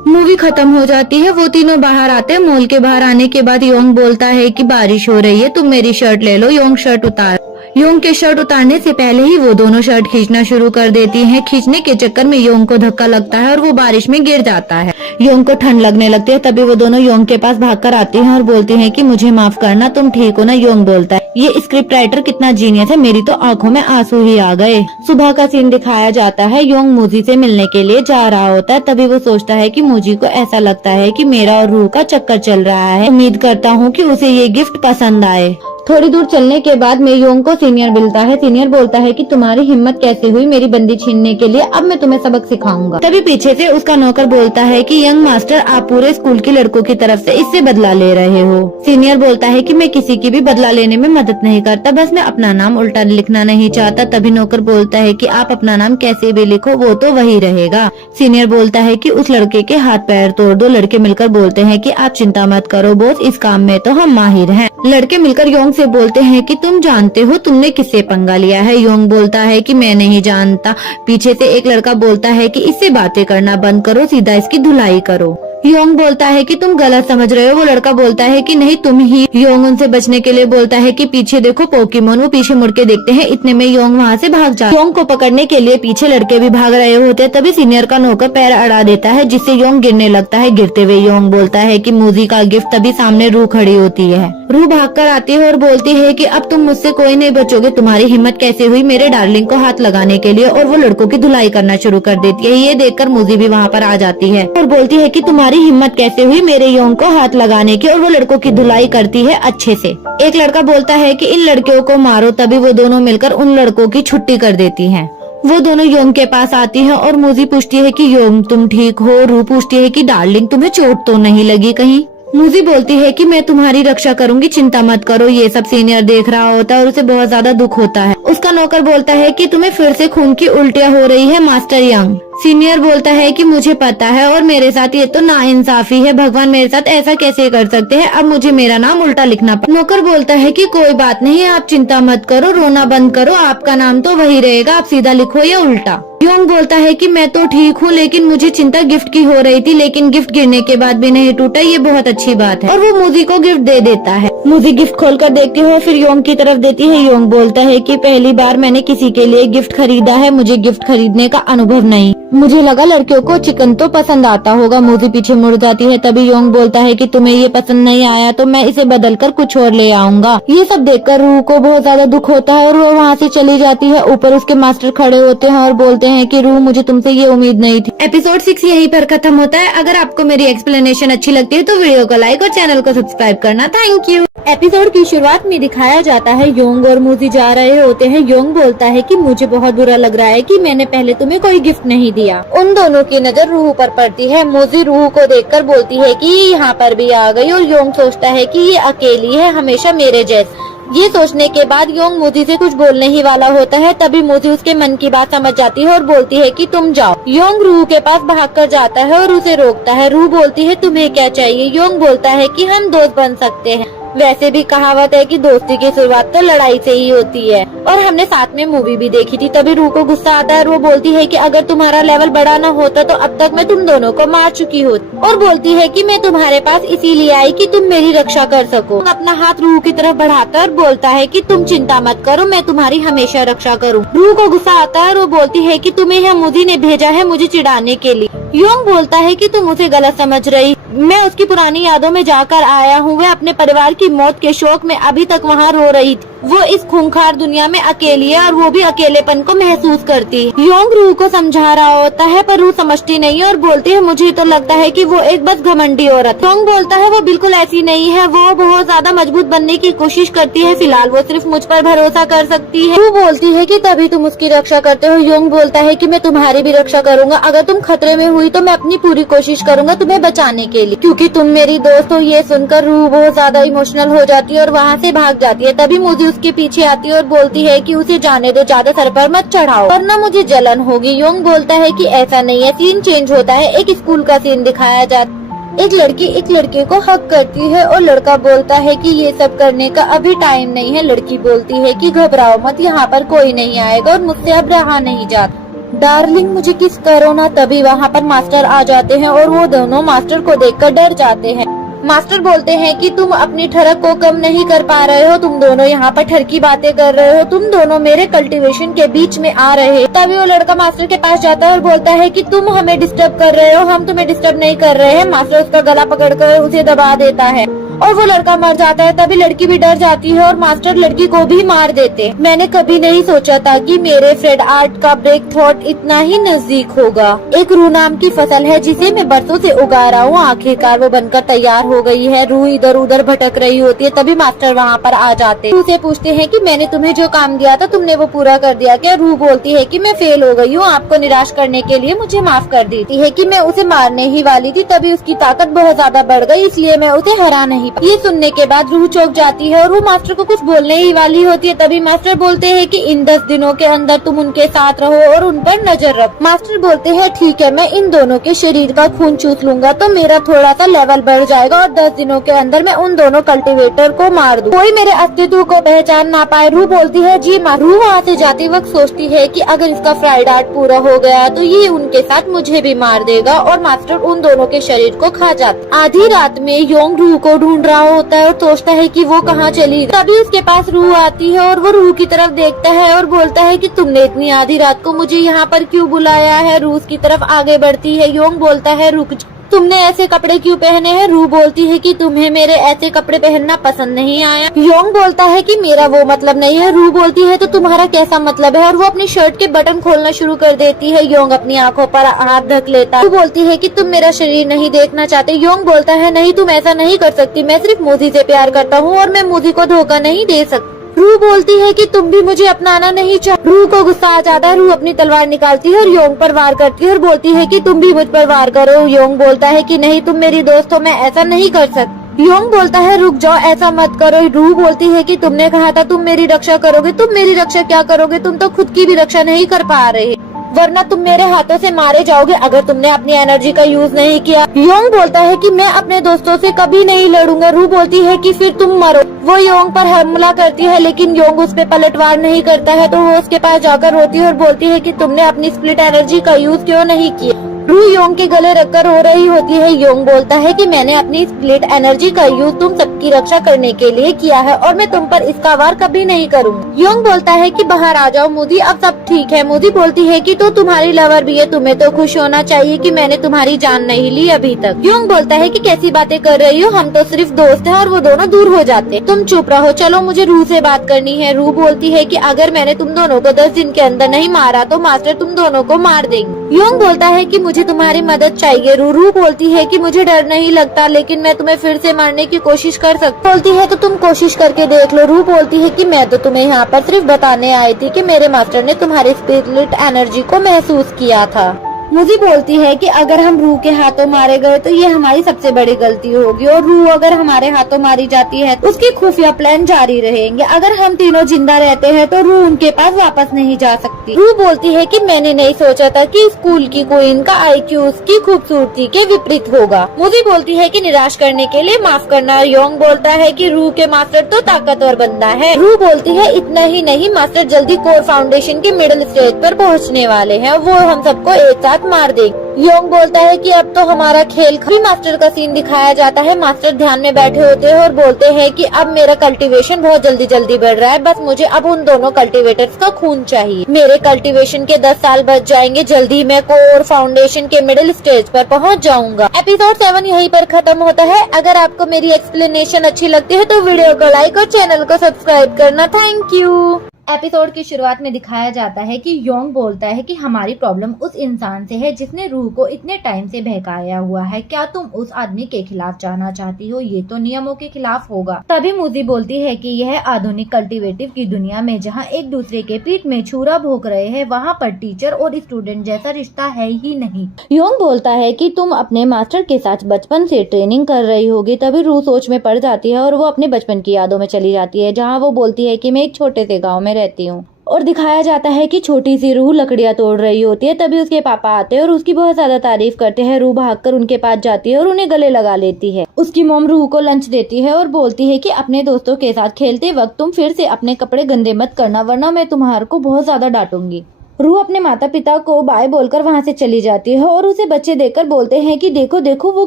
मूवी खत्म हो जाती है, वो तीनों बाहर आते हैं। मॉल के बाहर आने के बाद योंग बोलता है कि बारिश हो रही है, तुम मेरी शर्ट ले लो। योंग शर्ट उतार योंग के शर्ट उतारने से पहले ही वो दोनों शर्ट खींचना शुरू कर देती हैं। खींचने के चक्कर में योंग को धक्का लगता है और वो बारिश में गिर जाता है। योंग को ठंड लगने लगती है। तभी वो दोनों योंग के पास भागकर आती हैं और बोलती हैं कि मुझे माफ करना, तुम ठीक हो ना। योंग बोलता है ये स्क्रिप्ट राइटर कितना जीनियस है, मेरी तो आंखों में आंसू ही आ गए। सुबह का सीन दिखाया जाता है। योंग मूजी से मिलने के लिए जा रहा होता है। तभी वो सोचता है कि मूजी को ऐसा लगता है कि मेरा और रूह का चक्कर चल रहा है। उम्मीद करता हूँ कि उसे ये गिफ्ट पसंद आए। थोड़ी दूर चलने के बाद में योंग को सीनियर मिलता है। सीनियर बोलता है कि तुम्हारी हिम्मत कैसे हुई मेरी बंदी छीनने के लिए, अब मैं तुम्हें सबक सिखाऊंगा। तभी पीछे से उसका नौकर बोलता है कि यंग मास्टर, आप पूरे स्कूल की लड़कों की तरफ से इससे बदला ले रहे हो। सीनियर बोलता है कि मैं किसी की भी बदला लेने में मदद नहीं करता, बस मैं अपना नाम उल्टा लिखना नहीं चाहता। तभी नौकर बोलता है कि आप अपना नाम कैसे भी लिखो वो तो वही रहेगा। सीनियर बोलता है कि उस लड़के के हाथ पैर तोड़ दो। लड़के मिलकर बोलते हैं कि आप चिंता मत करो बॉस, इस काम में तो हम माहिर हैं। लड़के मिलकर योंग से बोलते हैं कि तुम जानते हो तुमने किससे पंगा लिया है। योंग बोलता है कि मैं नहीं जानता। पीछे से एक लड़का बोलता है कि इससे बातें करना बंद करो, सीधा इसकी धुलाई करो। योंग बोलता है कि तुम गलत समझ रहे हो। वो लड़का बोलता है कि नहीं तुम ही। योंग उनसे बचने के लिए बोलता है कि पीछे देखो पोकेमोन। वो पीछे मुड़ के देखते हैं, इतने में योंग वहाँ से भाग जाता है। योंग को पकड़ने के लिए पीछे लड़के भी भाग रहे होते हैं। तभी सीनियर का नौकर पैर अड़ा देता है जिससे योंग गिरने लगता है। गिरते हुए योंग बोलता है कि मूजी का गिफ्ट। तभी सामने रूह खड़ी होती है। रूह भागकर आती है और बोलती है कि अब तुम मुझसे कोई नहीं बचोगे, तुम्हारी हिम्मत कैसे हुई मेरे डार्लिंग को हाथ लगाने के लिए। और वो लड़कों की धुलाई करना शुरू कर देती है। ये देखकर मूजी भी वहाँ पर आ जाती है और बोलती है कि तुम्हारी हिम्मत कैसे हुई मेरे योंग को हाथ लगाने की। और वो लड़कों की धुलाई करती है अच्छे से। एक लड़का बोलता है कि इन लड़कियों को मारो। तभी वो दोनों मिलकर उन लड़कों की छुट्टी कर देती हैं। वो दोनों योंग के पास आती हैं और मूजी पूछती है कि योंग तुम ठीक हो। रूह पूछती है कि डार्लिंग तुम्हें चोट तो नहीं लगी कहीं। मूजी बोलती है कि मैं तुम्हारी रक्षा करूंगी, चिंता मत करो। ये सब सीनियर देख रहा होता है और उसे बहुत ज्यादा दुख होता है। उसका नौकर बोलता है कि तुम्हें फिर से खून की उल्टियाँ हो रही है मास्टर यंग। सीनियर बोलता है कि मुझे पता है और मेरे साथ ये तो नाइंसाफी है, भगवान मेरे साथ ऐसा कैसे कर सकते हैं, अब मुझे मेरा नाम उल्टा लिखना पड़ा। नौकर बोलता है कि कोई बात नहीं, आप चिंता मत करो, रोना बंद करो, आपका नाम तो वही रहेगा, आप सीधा लिखो या उल्टा। योंग बोलता है कि मैं तो ठीक हूँ लेकिन मुझे चिंता गिफ्ट की हो रही थी, लेकिन गिफ्ट गिरने के बाद भी नहीं टूटा, ये बहुत अच्छी बात है। और वो मूजी को गिफ्ट दे देता है। मूजी गिफ्ट खोलकर देखती है फिर योंग की तरफ देती है। योंग बोलता है कि पहली बार मैंने किसी के लिए गिफ्ट खरीदा है, मुझे गिफ्ट खरीदने का अनुभव नहीं, मुझे लगा लड़कियों को चिकन तो पसंद आता होगा। मूजी पीछे मुड़ जाती है। तभी योंग बोलता है कि तुम्हें ये पसंद नहीं आया तो मैं इसे बदल कर कुछ और ले आऊंगा। ये सब देखकर रूह को बहुत ज्यादा दुख होता है और वो वहाँ से चली जाती है। ऊपर उसके मास्टर खड़े होते हैं और बोलते हैं कि रूह मुझे तुमसे ये उम्मीद नहीं थी। एपिसोड 6 यहीं पर खत्म होता है। अगर आपको मेरी एक्सप्लेनेशन अच्छी लगती है तो वीडियो को लाइक और चैनल को सब्सक्राइब करना। Thank you. एपिसोड की शुरुआत में दिखाया जाता है योंग और मूजी जा रहे होते हैं। योंग बोलता है कि मुझे बहुत बुरा लग रहा है कि मैंने पहले तुम्हें कोई गिफ्ट नहीं दिया। उन दोनों की नजर रूह पर पड़ती है। मूजी रूह को देखकर बोलती है कि यहाँ पर भी आ गई और योंग सोचता है कि ये अकेली है, हमेशा मेरे जैसे। ये सोचने के बाद योंग मूजी से कुछ बोलने ही वाला होता है। तभी मूजी उसके मन की बात समझ जाती है और बोलती है कि तुम जाओ। योंग रूह के पास भागकर जाता है और उसे रोकता है। रूह बोलती है तुम्हें क्या चाहिए। योंग बोलता है कि हम दोस्त बन सकते हैं, वैसे भी कहावत है कि दोस्ती की शुरुआत तो लड़ाई से ही होती है और हमने साथ में मूवी भी देखी थी। तभी रूह को गुस्सा आता है और वो बोलती है कि अगर तुम्हारा लेवल बड़ा न होता तो अब तक मैं तुम दोनों को मार चुकी होती। और बोलती है कि मैं तुम्हारे पास इसीलिए आई कि तुम मेरी रक्षा कर सको। अपना हाथ रूह की तरफ बढ़ाकर बोलता है कि तुम चिंता मत करो, मैं तुम्हारी हमेशा रक्षा करूँ। रूह को गुस्सा आता है और वो बोलती है कि तुम्हें यह मूजी ने भेजा है मुझे चिढ़ाने के लिए। योंग बोलता है कि तुम उसे गलत समझ रही, मैं उसकी पुरानी यादों में जाकर आया हूँ। वह अपने परिवार की मौत के शोक में अभी तक वहाँ रो रही थी। वो इस खूंखार दुनिया में अकेली है और वो भी अकेलेपन को महसूस करती है। योंग रूह को समझा रहा होता है पर रूह समझती नहीं है और बोलती है मुझे तो लगता है कि वो एक बस घमंडी औरत। योंग बोलता है वो बिल्कुल ऐसी नहीं है, वो बहुत ज्यादा मजबूत बनने की कोशिश करती है, फिलहाल वो सिर्फ मुझ पर भरोसा कर सकती है। रूह बोलती है कि तभी तुम उसकी रक्षा करते हो। योंग बोलता है कि मैं तुम्हारी भी रक्षा करूंगा, अगर तुम खतरे में हुई तो मैं अपनी पूरी कोशिश करूंगा तुम्हें बचाने के के लिए, क्योंकि तुम मेरी दोस्त हो। ये सुनकर रूह बहुत ज्यादा इमोशनल हो जाती है और वहाँ से भाग जाती है। तभी मूजी उसके पीछे आती है और बोलती है कि उसे जाने दो, ज्यादा सर पर मत चढ़ाओ वरना मुझे जलन होगी। योंग बोलता है कि ऐसा नहीं है। सीन चेंज होता है, एक स्कूल का सीन दिखाया जाता है। एक लड़की एक लड़के को हक करती है और लड़का बोलता है कि ये सब करने का अभी टाइम नहीं है। लड़की बोलती है कि घबराओ मत, यहाँ पर कोई नहीं आएगा और मुझसे अब रहा नहीं जाता। डार्लिंग मुझे किस करो ना। तभी वहाँ पर मास्टर आ जाते हैं और वो दोनों मास्टर को देखकर डर जाते हैं। मास्टर बोलते हैं कि तुम अपनी ठरक को कम नहीं कर पा रहे हो, तुम दोनों यहाँ पर ठर की बातें कर रहे हो, तुम दोनों मेरे कल्टीवेशन के बीच में आ रहे हो। तभी वो लड़का मास्टर के पास जाता है और बोलता है कि तुम हमें डिस्टर्ब कर रहे हो, हम तुम्हें डिस्टर्ब नहीं कर रहे हैं। मास्टर उसका गला पकड़कर उसे दबा देता है और वो लड़का मर जाता है। तभी लड़की भी डर जाती है और मास्टर लड़की को भी मार देते। मैंने कभी नहीं सोचा था कि मेरे फ्रेड आर्ट का ब्रेक थ्रॉट इतना ही नजदीक होगा। एक रूह नाम की फसल है जिसे मैं बरसों से उगा रहा हूँ, आखिरकार वो बनकर तैयार हो गई है। रूह इधर उधर भटक रही होती है। तभी मास्टर वहाँ पर आ जाते हैं। उसे पूछते हैं कि मैंने तुम्हें जो काम दिया था तुमने वो पूरा कर दिया क्या। रूह बोलती है कि मैं फेल हो गई हूँ, आपको निराश करने के लिए मुझे माफ कर देती है कि मैं उसे मारने ही वाली थी। तभी उसकी ताकत बहुत ज्यादा बढ़ गई, इसलिए मैं उसे हरा नहीं। ये सुनने के बाद रूह चौंक जाती है और वो मास्टर को कुछ बोलने ही वाली होती है। तभी मास्टर बोलते हैं कि इन 10 दिनों के अंदर तुम उनके साथ रहो और उन पर नजर रखो। मास्टर बोलते हैं ठीक है, मैं इन दोनों के शरीर का खून चूस लूंगा तो मेरा थोड़ा सा लेवल बढ़ जाएगा और 10 दिनों के अंदर मैं उन दोनों कल्टीवेटर को मार दूं, कोई मेरे अस्तित्व को पहचान ना पाए। रूह बोलती है जी माँ। रूह वहाँ से जाती वक्त सोचती है कि अगर इसका फ्राइड आर्ट पूरा हो गया तो ये उनके साथ मुझे भी मार देगा और मास्टर उन दोनों के शरीर को खा जाता। आधी रात में योंग रूह को ढूंढ रहा होता है और सोचता है कि वो कहाँ चली। तभी उसके पास रूह आती है और वो रूह की तरफ देखता है और बोलता है कि तुमने इतनी आधी रात को मुझे यहाँ पर क्यों बुलाया है। रूह की तरफ आगे बढ़ती है। योंग बोलता है रुक, तुमने ऐसे कपड़े क्यों पहने हैं। रूह बोलती है कि तुम्हें मेरे ऐसे कपड़े पहनना पसंद नहीं आया। योंग बोलता है कि मेरा वो मतलब नहीं है। रूह बोलती है तो तुम्हारा कैसा मतलब है, और वो अपनी शर्ट के बटन खोलना शुरू कर देती है। योंग अपनी आंखों पर हाथ ढक लेता है। रूह बोलती है कि तुम मेरा शरीर नहीं देखना चाहते। योंग बोलता है नहीं, तुम ऐसा नहीं कर सकती, मैं सिर्फ मोजी से प्यार करता हूँ और मैं मोजी को धोखा नहीं दे सकती। रूह बोलती है कि तुम भी मुझे अपनाना नहीं चाहती। रूह को गुस्सा आ जाता है। रूह अपनी तलवार निकालती है और योंग पर वार करती है और बोलती है कि तुम भी मुझ पर वार करो। योंग बोलता है कि नहीं, तुम मेरी दोस्त हो, मैं ऐसा नहीं कर सकती। योंग बोलता है रुक जाओ, ऐसा मत करो। रूह बोलती है कि तुमने कहा था तुम मेरी रक्षा करोगे, तुम मेरी रक्षा क्या करोगे, तुम तो खुद की भी रक्षा नहीं कर पा रहे, वरना तुम मेरे हाथों से मारे जाओगे अगर तुमने अपनी एनर्जी का यूज नहीं किया। योंग बोलता है कि मैं अपने दोस्तों से कभी नहीं लड़ूंगा। रूह बोलती है कि फिर तुम मरो। वो योंग पर हमला करती है लेकिन योंग उस पे पलटवार नहीं करता है। तो वो उसके पास जाकर रोती है और बोलती है कि तुमने अपनी स्प्लिट एनर्जी का यूज क्यों नहीं किया। रूह योंग के गले रखकर रो रही होती है। योंग बोलता है कि मैंने अपनी स्प्लिट एनर्जी का यूज तुम सबकी रक्षा करने के लिए किया है और मैं तुम पर इसका वार कभी नहीं करूँगी। योंग बोलता है कि बाहर आ जाओ मोदी, अब सब ठीक है। मोदी बोलती है कि तो तुम्हारी लवर भी है, तुम्हें तो खुश होना चाहिए कि मैंने तुम्हारी जान नहीं ली अभी तक। योंग बोलता है कि कैसी बातें कर रही हो, हम तो सिर्फ दोस्त हैं और वो दोनों दूर हो जाते। तुम चुप रहो, चलो मुझे रूह से बात करनी है। रूह बोलती है कि अगर मैंने तुम दोनों को 10 दिन के अंदर नहीं मारा तो मास्टर तुम दोनों को मार देंगे। योंग बोलता है कि मुझे तुम्हारी मदद चाहिए। रूह बोलती है कि मुझे डर नहीं लगता, लेकिन मैं तुम्हें फिर से मारने की कोशिश कर सकती। बोलती है तो तुम कोशिश करके देख लो। रूह बोलती है कि मैं तो तुम्हें यहाँ पर सिर्फ बताने आई थी कि मेरे मास्टर ने तुम्हारी स्पिरिट एनर्जी को महसूस किया था। मुझे बोलती है कि अगर हम रूह के हाथों मारे गए तो ये हमारी सबसे बड़ी गलती होगी और रूह अगर हमारे हाथों मारी जाती है तो उसके खुफिया प्लान जारी रहेंगे। अगर हम तीनों जिंदा रहते हैं तो रूह उनके पास वापस नहीं जा सकती। रूह बोलती है कि मैंने नहीं सोचा था कि स्कूल की क्वीन का IQ उसकी खूबसूरती के विपरीत होगा। मुझे बोलती है कि निराश करने के लिए माफ करना। योंग बोलता है कि रूह के मास्टर तो ताकतवर बंदा है। रूह बोलती है इतना ही नहीं, मास्टर जल्दी कोर फाउंडेशन के मिडिल स्टेज पर पहुँचने वाले हैं, वो हम सबको एक साथ मार दे। योंग बोलता है कि अब तो हमारा खेल खत्म। मास्टर का सीन दिखाया जाता है। मास्टर ध्यान में बैठे होते हैं और बोलते हैं कि अब मेरा कल्टीवेशन बहुत जल्दी जल्दी बढ़ रहा है, बस मुझे अब उन दोनों कल्टीवेटर्स का खून चाहिए। मेरे कल्टीवेशन के 10 साल बच जाएंगे, जल्दी मैं कोर फाउंडेशन के मिडिल स्टेज पर पहुंच जाऊंगा। एपिसोड 7 यहीं पर खत्म होता है। अगर आपको मेरी एक्सप्लेनेशन अच्छी लगती है तो वीडियो को लाइक और चैनल को सब्सक्राइब करना। Thank you. एपिसोड की शुरुआत में दिखाया जाता है कि योंग बोलता है कि हमारी प्रॉब्लम उस इंसान से है जिसने रूह को इतने टाइम से बहकाया हुआ है। क्या तुम उस आदमी के खिलाफ जाना चाहती हो? ये तो नियमों के खिलाफ होगा। तभी मुजी बोलती है कि यह आधुनिक कल्टीवेटिव की दुनिया में जहाँ एक दूसरे के पीठ में छुरा भोंक रहे हैं, वहाँ पर टीचर और स्टूडेंट जैसा रिश्ता है ही नहीं। योंग बोलता है कि तुम अपने मास्टर के साथ बचपन से ट्रेनिंग कर रही होगी। तभी रूह सोच में पड़ जाती है और वो अपने बचपन की यादों में चली जाती है, जहाँ वो बोलती है कि मैं एक छोटे से गाँव में रहती हूँ। और दिखाया जाता है कि छोटी सी रूह लकड़ियां तोड़ रही होती है। तभी उसके पापा आते हैं और उसकी बहुत ज्यादा तारीफ करते हैं। रूह भागकर उनके पास जाती है और उन्हें गले लगा लेती है। उसकी मॉम रूह को लंच देती है और बोलती है कि अपने दोस्तों के साथ खेलते वक्त तुम फिर से अपने कपड़े गंदे मत करना, वरना मैं तुम्हारे को बहुत ज्यादा डांटूंगी। रूह अपने माता पिता को बाय बोलकर वहाँ से चली जाती है और उसे बच्चे देखकर बोलते हैं कि देखो देखो वो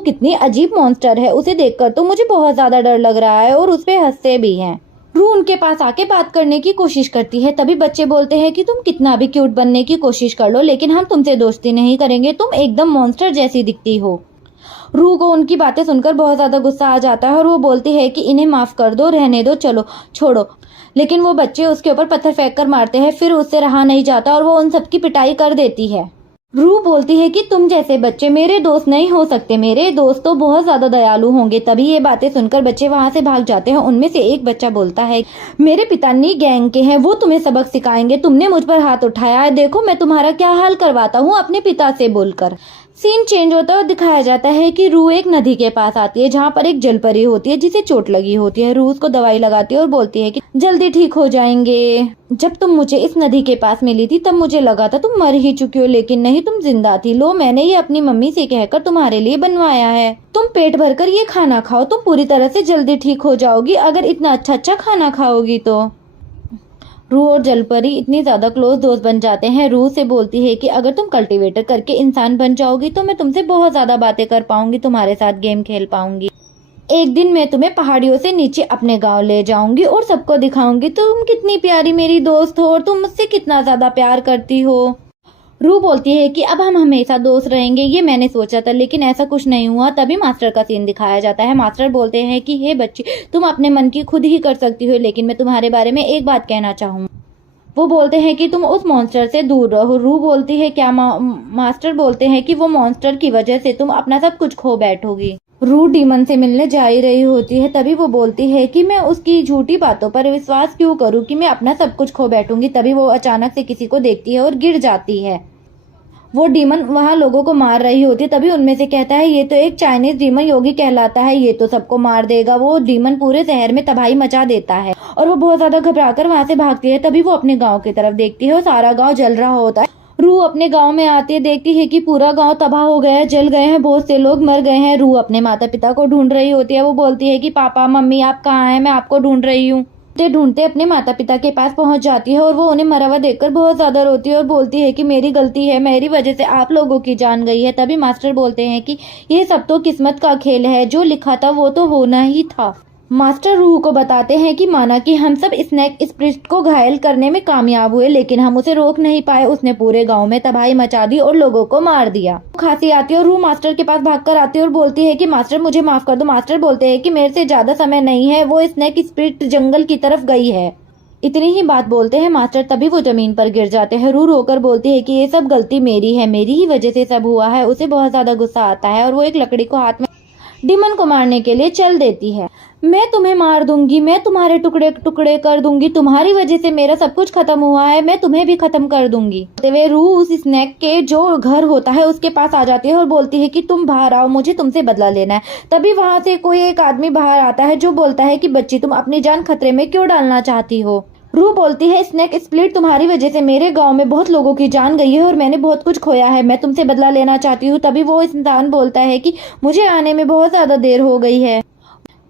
कितनी अजीब मॉन्स्टर है, उसे देखकर तो मुझे बहुत ज्यादा डर लग रहा है, और उस पे हंसते भी हैं। रूह उनके पास आके बात करने की कोशिश करती है। तभी बच्चे बोलते हैं कि तुम कितना भी क्यूट बनने की कोशिश कर लो, लेकिन हम तुमसे दोस्ती नहीं करेंगे, तुम एकदम मॉन्स्टर जैसी दिखती हो। रूह को उनकी बातें सुनकर बहुत ज्यादा गुस्सा आ जाता है और वो बोलती है कि इन्हें माफ कर दो, रहने दो, चलो छोड़ो। लेकिन वो बच्चे उसके ऊपर पत्थर फेंक कर मारते हैं। फिर उससे रहा नहीं जाता और वो उन सबकी पिटाई कर देती है। रूह बोलती है कि तुम जैसे बच्चे मेरे दोस्त नहीं हो सकते, मेरे दोस्त तो बहुत ज्यादा दयालु होंगे। तभी ये बातें सुनकर बच्चे वहाँ से भाग जाते हैं। उनमें से एक बच्चा बोलता है, मेरे पिता नी गैंग के हैं, वो तुम्हें सबक सिखाएंगे, तुमने मुझ पर हाथ उठाया है, देखो मैं तुम्हारा क्या हाल करवाता हूँ, अपने पिता से बोलकर। सीन चेंज होता है और दिखाया जाता है कि रूह एक नदी के पास आती है, जहाँ पर एक जलपरी होती है जिसे चोट लगी होती है। रूह उसको दवाई लगाती है और बोलती है कि जल्दी ठीक हो जाएंगे। जब तुम मुझे इस नदी के पास मिली थी तब मुझे लगा था तुम मर ही चुकी हो, लेकिन नहीं, तुम जिंदा थी। लो, मैंने ये अपनी मम्मी से कहकर तुम्हारे लिए बनवाया है, तुम पेट भरकर ये खाना खाओ, तुम पूरी तरह से जल्दी ठीक हो जाओगी अगर इतना अच्छा अच्छा खाना खाओगी तो। रूह और जलपरी इतनी ज्यादा क्लोज दोस्त बन जाते हैं। रूह से बोलती है कि अगर तुम कल्टीवेटर करके इंसान बन जाओगी तो मैं तुमसे बहुत ज्यादा बातें कर पाऊंगी, तुम्हारे साथ गेम खेल पाऊंगी। एक दिन मैं तुम्हें पहाड़ियों से नीचे अपने गांव ले जाऊंगी और सबको दिखाऊंगी तुम कितनी प्यारी मेरी दोस्त हो और तुम मुझसे कितना ज्यादा प्यार करती हो। रूह बोलती है कि अब हम हमेशा दोस्त रहेंगे, ये मैंने सोचा था, लेकिन ऐसा कुछ नहीं हुआ। तभी मास्टर का सीन दिखाया जाता है। मास्टर बोलते हैं कि हे बच्ची, तुम अपने मन की खुद ही कर सकती हो, लेकिन मैं तुम्हारे बारे में एक बात कहना चाहूँ। वो बोलते हैं कि तुम उस मॉन्स्टर से दूर रहो। रूह बोलती है क्या? मास्टर बोलते हैं कि वो मॉन्स्टर की वजह से तुम अपना सब कुछ खो बैठोगी। रूह डीमन से मिलने जा ही रही होती है। तभी वो बोलती है कि मैं उसकी झूठी बातों पर विश्वास क्यों करूं कि मैं अपना सब कुछ खो बैठूंगी। तभी वो अचानक से किसी को देखती है और गिर जाती है। वो डीमन वहाँ लोगों को मार रही होती है। तभी उनमें से कहता है, ये तो एक चाइनीज डीमन योगी कहलाता है, ये तो सबको मार देगा। वो डीमन पूरे शहर में तबाही मचा देता है और वो बहुत ज्यादा घबराकर वहाँ से भागती है। तभी वो अपने गाँव की तरफ देखती है और सारा गाँव जल रहा होता है। रूह अपने गांव में आती है, देखती है कि पूरा गांव तबाह हो गया है, जल गए हैं, बहुत से लोग मर गए हैं। रूह अपने माता पिता को ढूंढ रही होती है। वो बोलती है कि पापा मम्मी आप कहाँ हैं, मैं आपको ढूंढ रही हूँ। ढूंढते अपने माता पिता के पास पहुंच जाती है और वो उन्हें मरा हुआ देखकर बहुत ज्यादा रोती है और बोलती है कि मेरी गलती है, मेरी वजह से आप लोगों की जान गई है। तभी मास्टर बोलते हैं कि ये सब तो किस्मत का खेल है, जो लिखा था वो तो होना ही था। मास्टर रूह को बताते हैं कि माना कि हम सब स्नेक स्प्रिट को घायल करने में कामयाब हुए, लेकिन हम उसे रोक नहीं पाए। उसने पूरे गांव में तबाही मचा दी और लोगों को मार दिया। खांसी आती है और रूह मास्टर के पास भागकर आती है और बोलती है कि मास्टर मुझे माफ कर दो। मास्टर बोलते हैं कि मेरे से ज्यादा समय नहीं है, वो स्नेक स्प्रिट जंगल की तरफ गई है। इतनी ही बात बोलते हैं मास्टर, तभी वो जमीन पर गिर जाते हैं। रूह रोकर बोलती है कि ये सब गलती मेरी है, मेरी ही वजह से सब हुआ है। उसे बहुत ज्यादा गुस्सा आता है और वो एक लकड़ी को हाथ में डीमन को मारने के लिए चल देती है। मैं तुम्हें मार दूंगी, मैं तुम्हारे टुकड़े टुकड़े कर दूंगी, तुम्हारी वजह से मेरा सब कुछ खत्म हुआ है, मैं तुम्हें भी खत्म कर दूंगी। वे रूह उस स्नेक के जो घर होता है उसके पास आ जाती है और बोलती है कि तुम बाहर आओ, मुझे तुमसे बदला लेना है। तभी वहां से कोई एक आदमी बाहर आता है जो बोलता है कि बच्ची तुम अपनी जान खतरे में क्यों डालना चाहती हो। रूह बोलती है स्नेक स्प्लिट तुम्हारी वजह से मेरे गांव में बहुत लोगों की जान गई है और मैंने बहुत कुछ खोया है, मैं तुमसे बदला लेना चाहती हूँ। तभी वो इंसान बोलता है कि मुझे आने में बहुत ज्यादा देर हो गई है।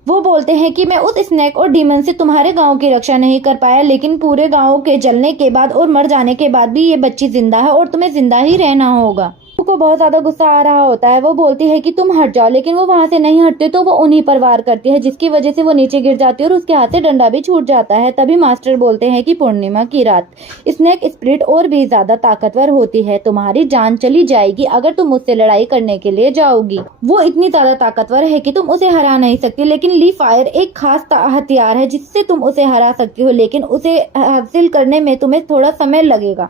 वो बोलते हैं कि मैं उस स्नेक और डीमन से तुम्हारे गांव की रक्षा नहीं कर पाया, लेकिन पूरे गांव के जलने के बाद और मर जाने के बाद भी ये बच्ची जिंदा है और तुम्हें जिंदा ही रहना होगा। को बहुत ज्यादा गुस्सा आ रहा होता है। वो बोलती है कि तुम हट जाओ, लेकिन वो वहाँ से नहीं हटते तो वो उन्हीं पर वार करती है, जिसकी वजह से वो नीचे गिर जाती है और उसके हाथ से डंडा भी छूट जाता है। तभी मास्टर बोलते हैं कि पूर्णिमा की रात स्नेक स्प्लिट और भी ज्यादा ताकतवर होती है, तुम्हारी जान चली जाएगी अगर तुम मुझसे लड़ाई करने के लिए जाओगी। वो इतनी ज्यादा ताकतवर है कि तुम उसे हरा नहीं सकती, लेकिन ली फायर एक खास हथियार है जिससे तुम उसे हरा सकती हो, लेकिन उसे हासिल करने में तुम्हें थोड़ा समय लगेगा।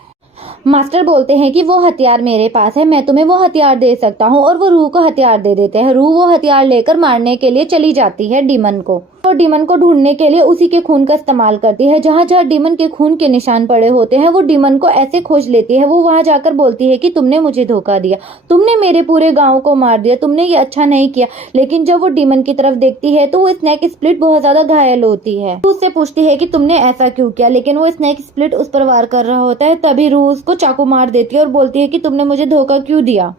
मास्टर बोलते हैं कि वो हथियार मेरे पास है, मैं तुम्हें वो हथियार दे सकता हूँ, और वो रूह को हथियार दे देते हैं। रूह वो हथियार लेकर मारने के लिए चली जाती है डीमन को, और डीमन को ढूंढने के लिए उसी के खून का इस्तेमाल करती है। जहाँ जहाँ डीमन के खून के निशान पड़े होते हैं वो डीमन को ऐसे खोज लेती है। वो वहाँ जाकर बोलती है कि तुमने मुझे धोखा दिया, तुमने मेरे पूरे गाँव को मार दिया, तुमने ये अच्छा नहीं किया। लेकिन जब वो डीमन की तरफ देखती है तो वो स्नेक स्प्लिट बहुत ज्यादा घायल होती है। उससे पूछती है कि तुमने ऐसा क्यों किया, लेकिन वो स्नेक स्प्लिट उस पर वार कर रहा होता है। तभी रूह उसको चाकू मार देती है और बोलती है कि तुमने मुझे धोखा क्यों दिया।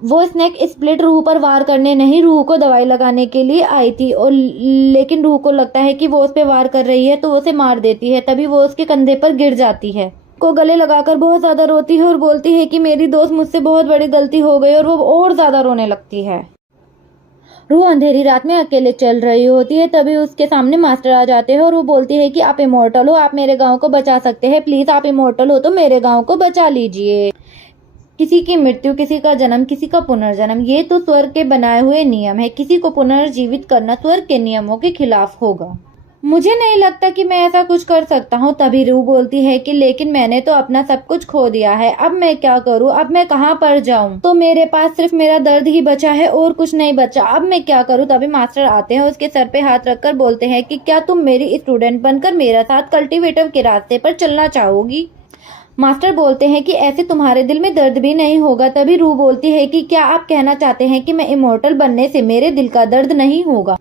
वो स्नेक स्प्लिट रूह पर वार करने नहीं, रूह को दवाई लगाने के लिए आई थी, और लेकिन रूह को लगता है कि वो उस पर वार कर रही है तो वो उसे मार देती है। तभी वो उसके कंधे पर गिर जाती है, को गले लगाकर बहुत ज्यादा रोती है और बोलती है कि मेरी दोस्त मुझसे बहुत बड़ी गलती हो गई, और वो और ज्यादा रोने लगती है। रूह अंधेरी रात में अकेले चल रही होती है। तभी उसके सामने मास्टर आ जाते हैं और वो बोलती है कि आप इमोर्टल हो, आप मेरे गांव को बचा सकते हैं, प्लीज आप इमोर्टल हो तो मेरे गांव को बचा लीजिए। किसी की मृत्यु, किसी का जन्म, किसी का पुनर्जन्म, ये तो स्वर्ग के बनाए हुए नियम है। किसी को पुनर्जीवित करना स्वर्ग के नियमों के खिलाफ होगा। मुझे नहीं लगता कि मैं ऐसा कुछ कर सकता हूँ। तभी रूह बोलती है कि लेकिन मैंने तो अपना सब कुछ खो दिया है, अब मैं क्या करूँ, अब मैं कहाँ पर जाऊँ, तो मेरे पास सिर्फ मेरा दर्द ही बचा है और कुछ नहीं बचा, अब मैं क्या करूँ। तभी मास्टर आते हैं, उसके सर पे हाथ रखकर बोलते हैं कि क्या तुम मेरी स्टूडेंट बनकर मेरे साथ कल्टीवेटर के रास्ते पर चलना चाहोगी। मास्टर बोलते हैं कि ऐसे तुम्हारे दिल में दर्द भी नहीं होगा। तभी रूह बोलती है कि क्या आप कहना चाहते हैं कि मैं इमोर्टल बनने से मेरे दिल का दर्द नहीं होगा।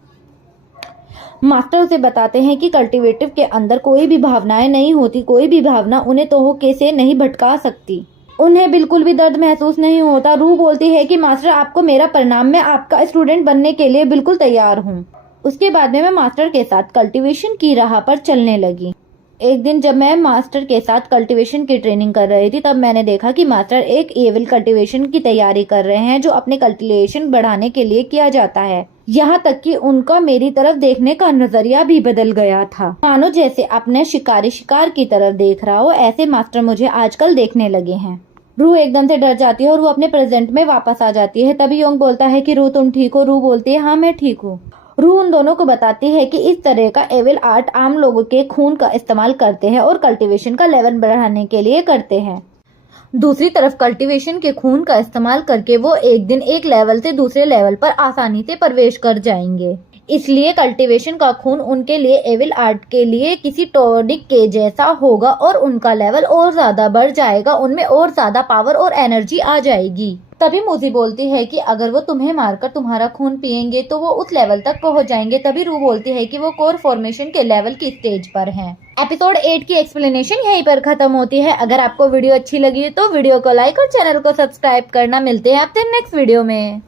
मास्टर उसे बताते हैं कि कल्टीवेटिव के अंदर कोई भी भावनाएं नहीं होती, कोई भी भावना उन्हें तोहके से नहीं भटका सकती, उन्हें बिल्कुल भी दर्द महसूस नहीं होता। रूह बोलती है कि मास्टर आपको मेरा प्रणाम, मैं आपका स्टूडेंट बनने के लिए बिल्कुल तैयार हूँ। उसके बाद में मैं मास्टर के साथ कल्टीवेशन की राह पर चलने लगी। एक दिन जब मैं मास्टर के साथ कल्टीवेशन की ट्रेनिंग कर रही थी, तब मैंने देखा कि मास्टर एक एविल कल्टीवेशन की तैयारी कर रहे हैं, जो अपने कल्टीवेशन बढ़ाने के लिए किया जाता है। यहाँ तक कि उनका मेरी तरफ देखने का नजरिया भी बदल गया था, मानो जैसे अपने शिकारी शिकार की तरफ देख रहा हो, ऐसे मास्टर मुझे आजकल देखने लगे हैं। रूह एकदम से डर जाती है और वो अपने प्रेजेंट में वापस आ जाती है। तभी योंग बोलता है कि रूह तुम ठीक हो। रूह बोलती है हाँ मैं ठीक हूँ। रूह उन दोनों को बताती है कि इस तरह का एविल आर्ट आम लोगों के खून का इस्तेमाल करते हैं और कल्टीवेशन का लेवल बढ़ाने के लिए करते हैं। दूसरी तरफ कल्टीवेशन के खून का इस्तेमाल करके वो एक दिन एक लेवल से दूसरे लेवल पर आसानी से प्रवेश कर जाएंगे। इसलिए कल्टीवेशन का खून उनके लिए एविल आर्ट के लिए किसी टॉनिक के जैसा होगा और उनका लेवल और ज्यादा बढ़ जाएगा, उनमें और ज्यादा पावर और एनर्जी आ जाएगी। तभी मूजी बोलती है कि अगर वो तुम्हें मारकर तुम्हारा खून पिएंगे तो वो उस लेवल तक पहुंच जाएंगे। तभी रूह बोलती है कि वो कोर फॉर्मेशन के लेवल की स्टेज पर हैं। एपिसोड 8 की एक्सप्लेनेशन यहीं पर खत्म होती है। अगर आपको वीडियो अच्छी लगी तो वीडियो को लाइक और चैनल को सब्सक्राइब करना। मिलते हैं आपसे नेक्स्ट वीडियो में।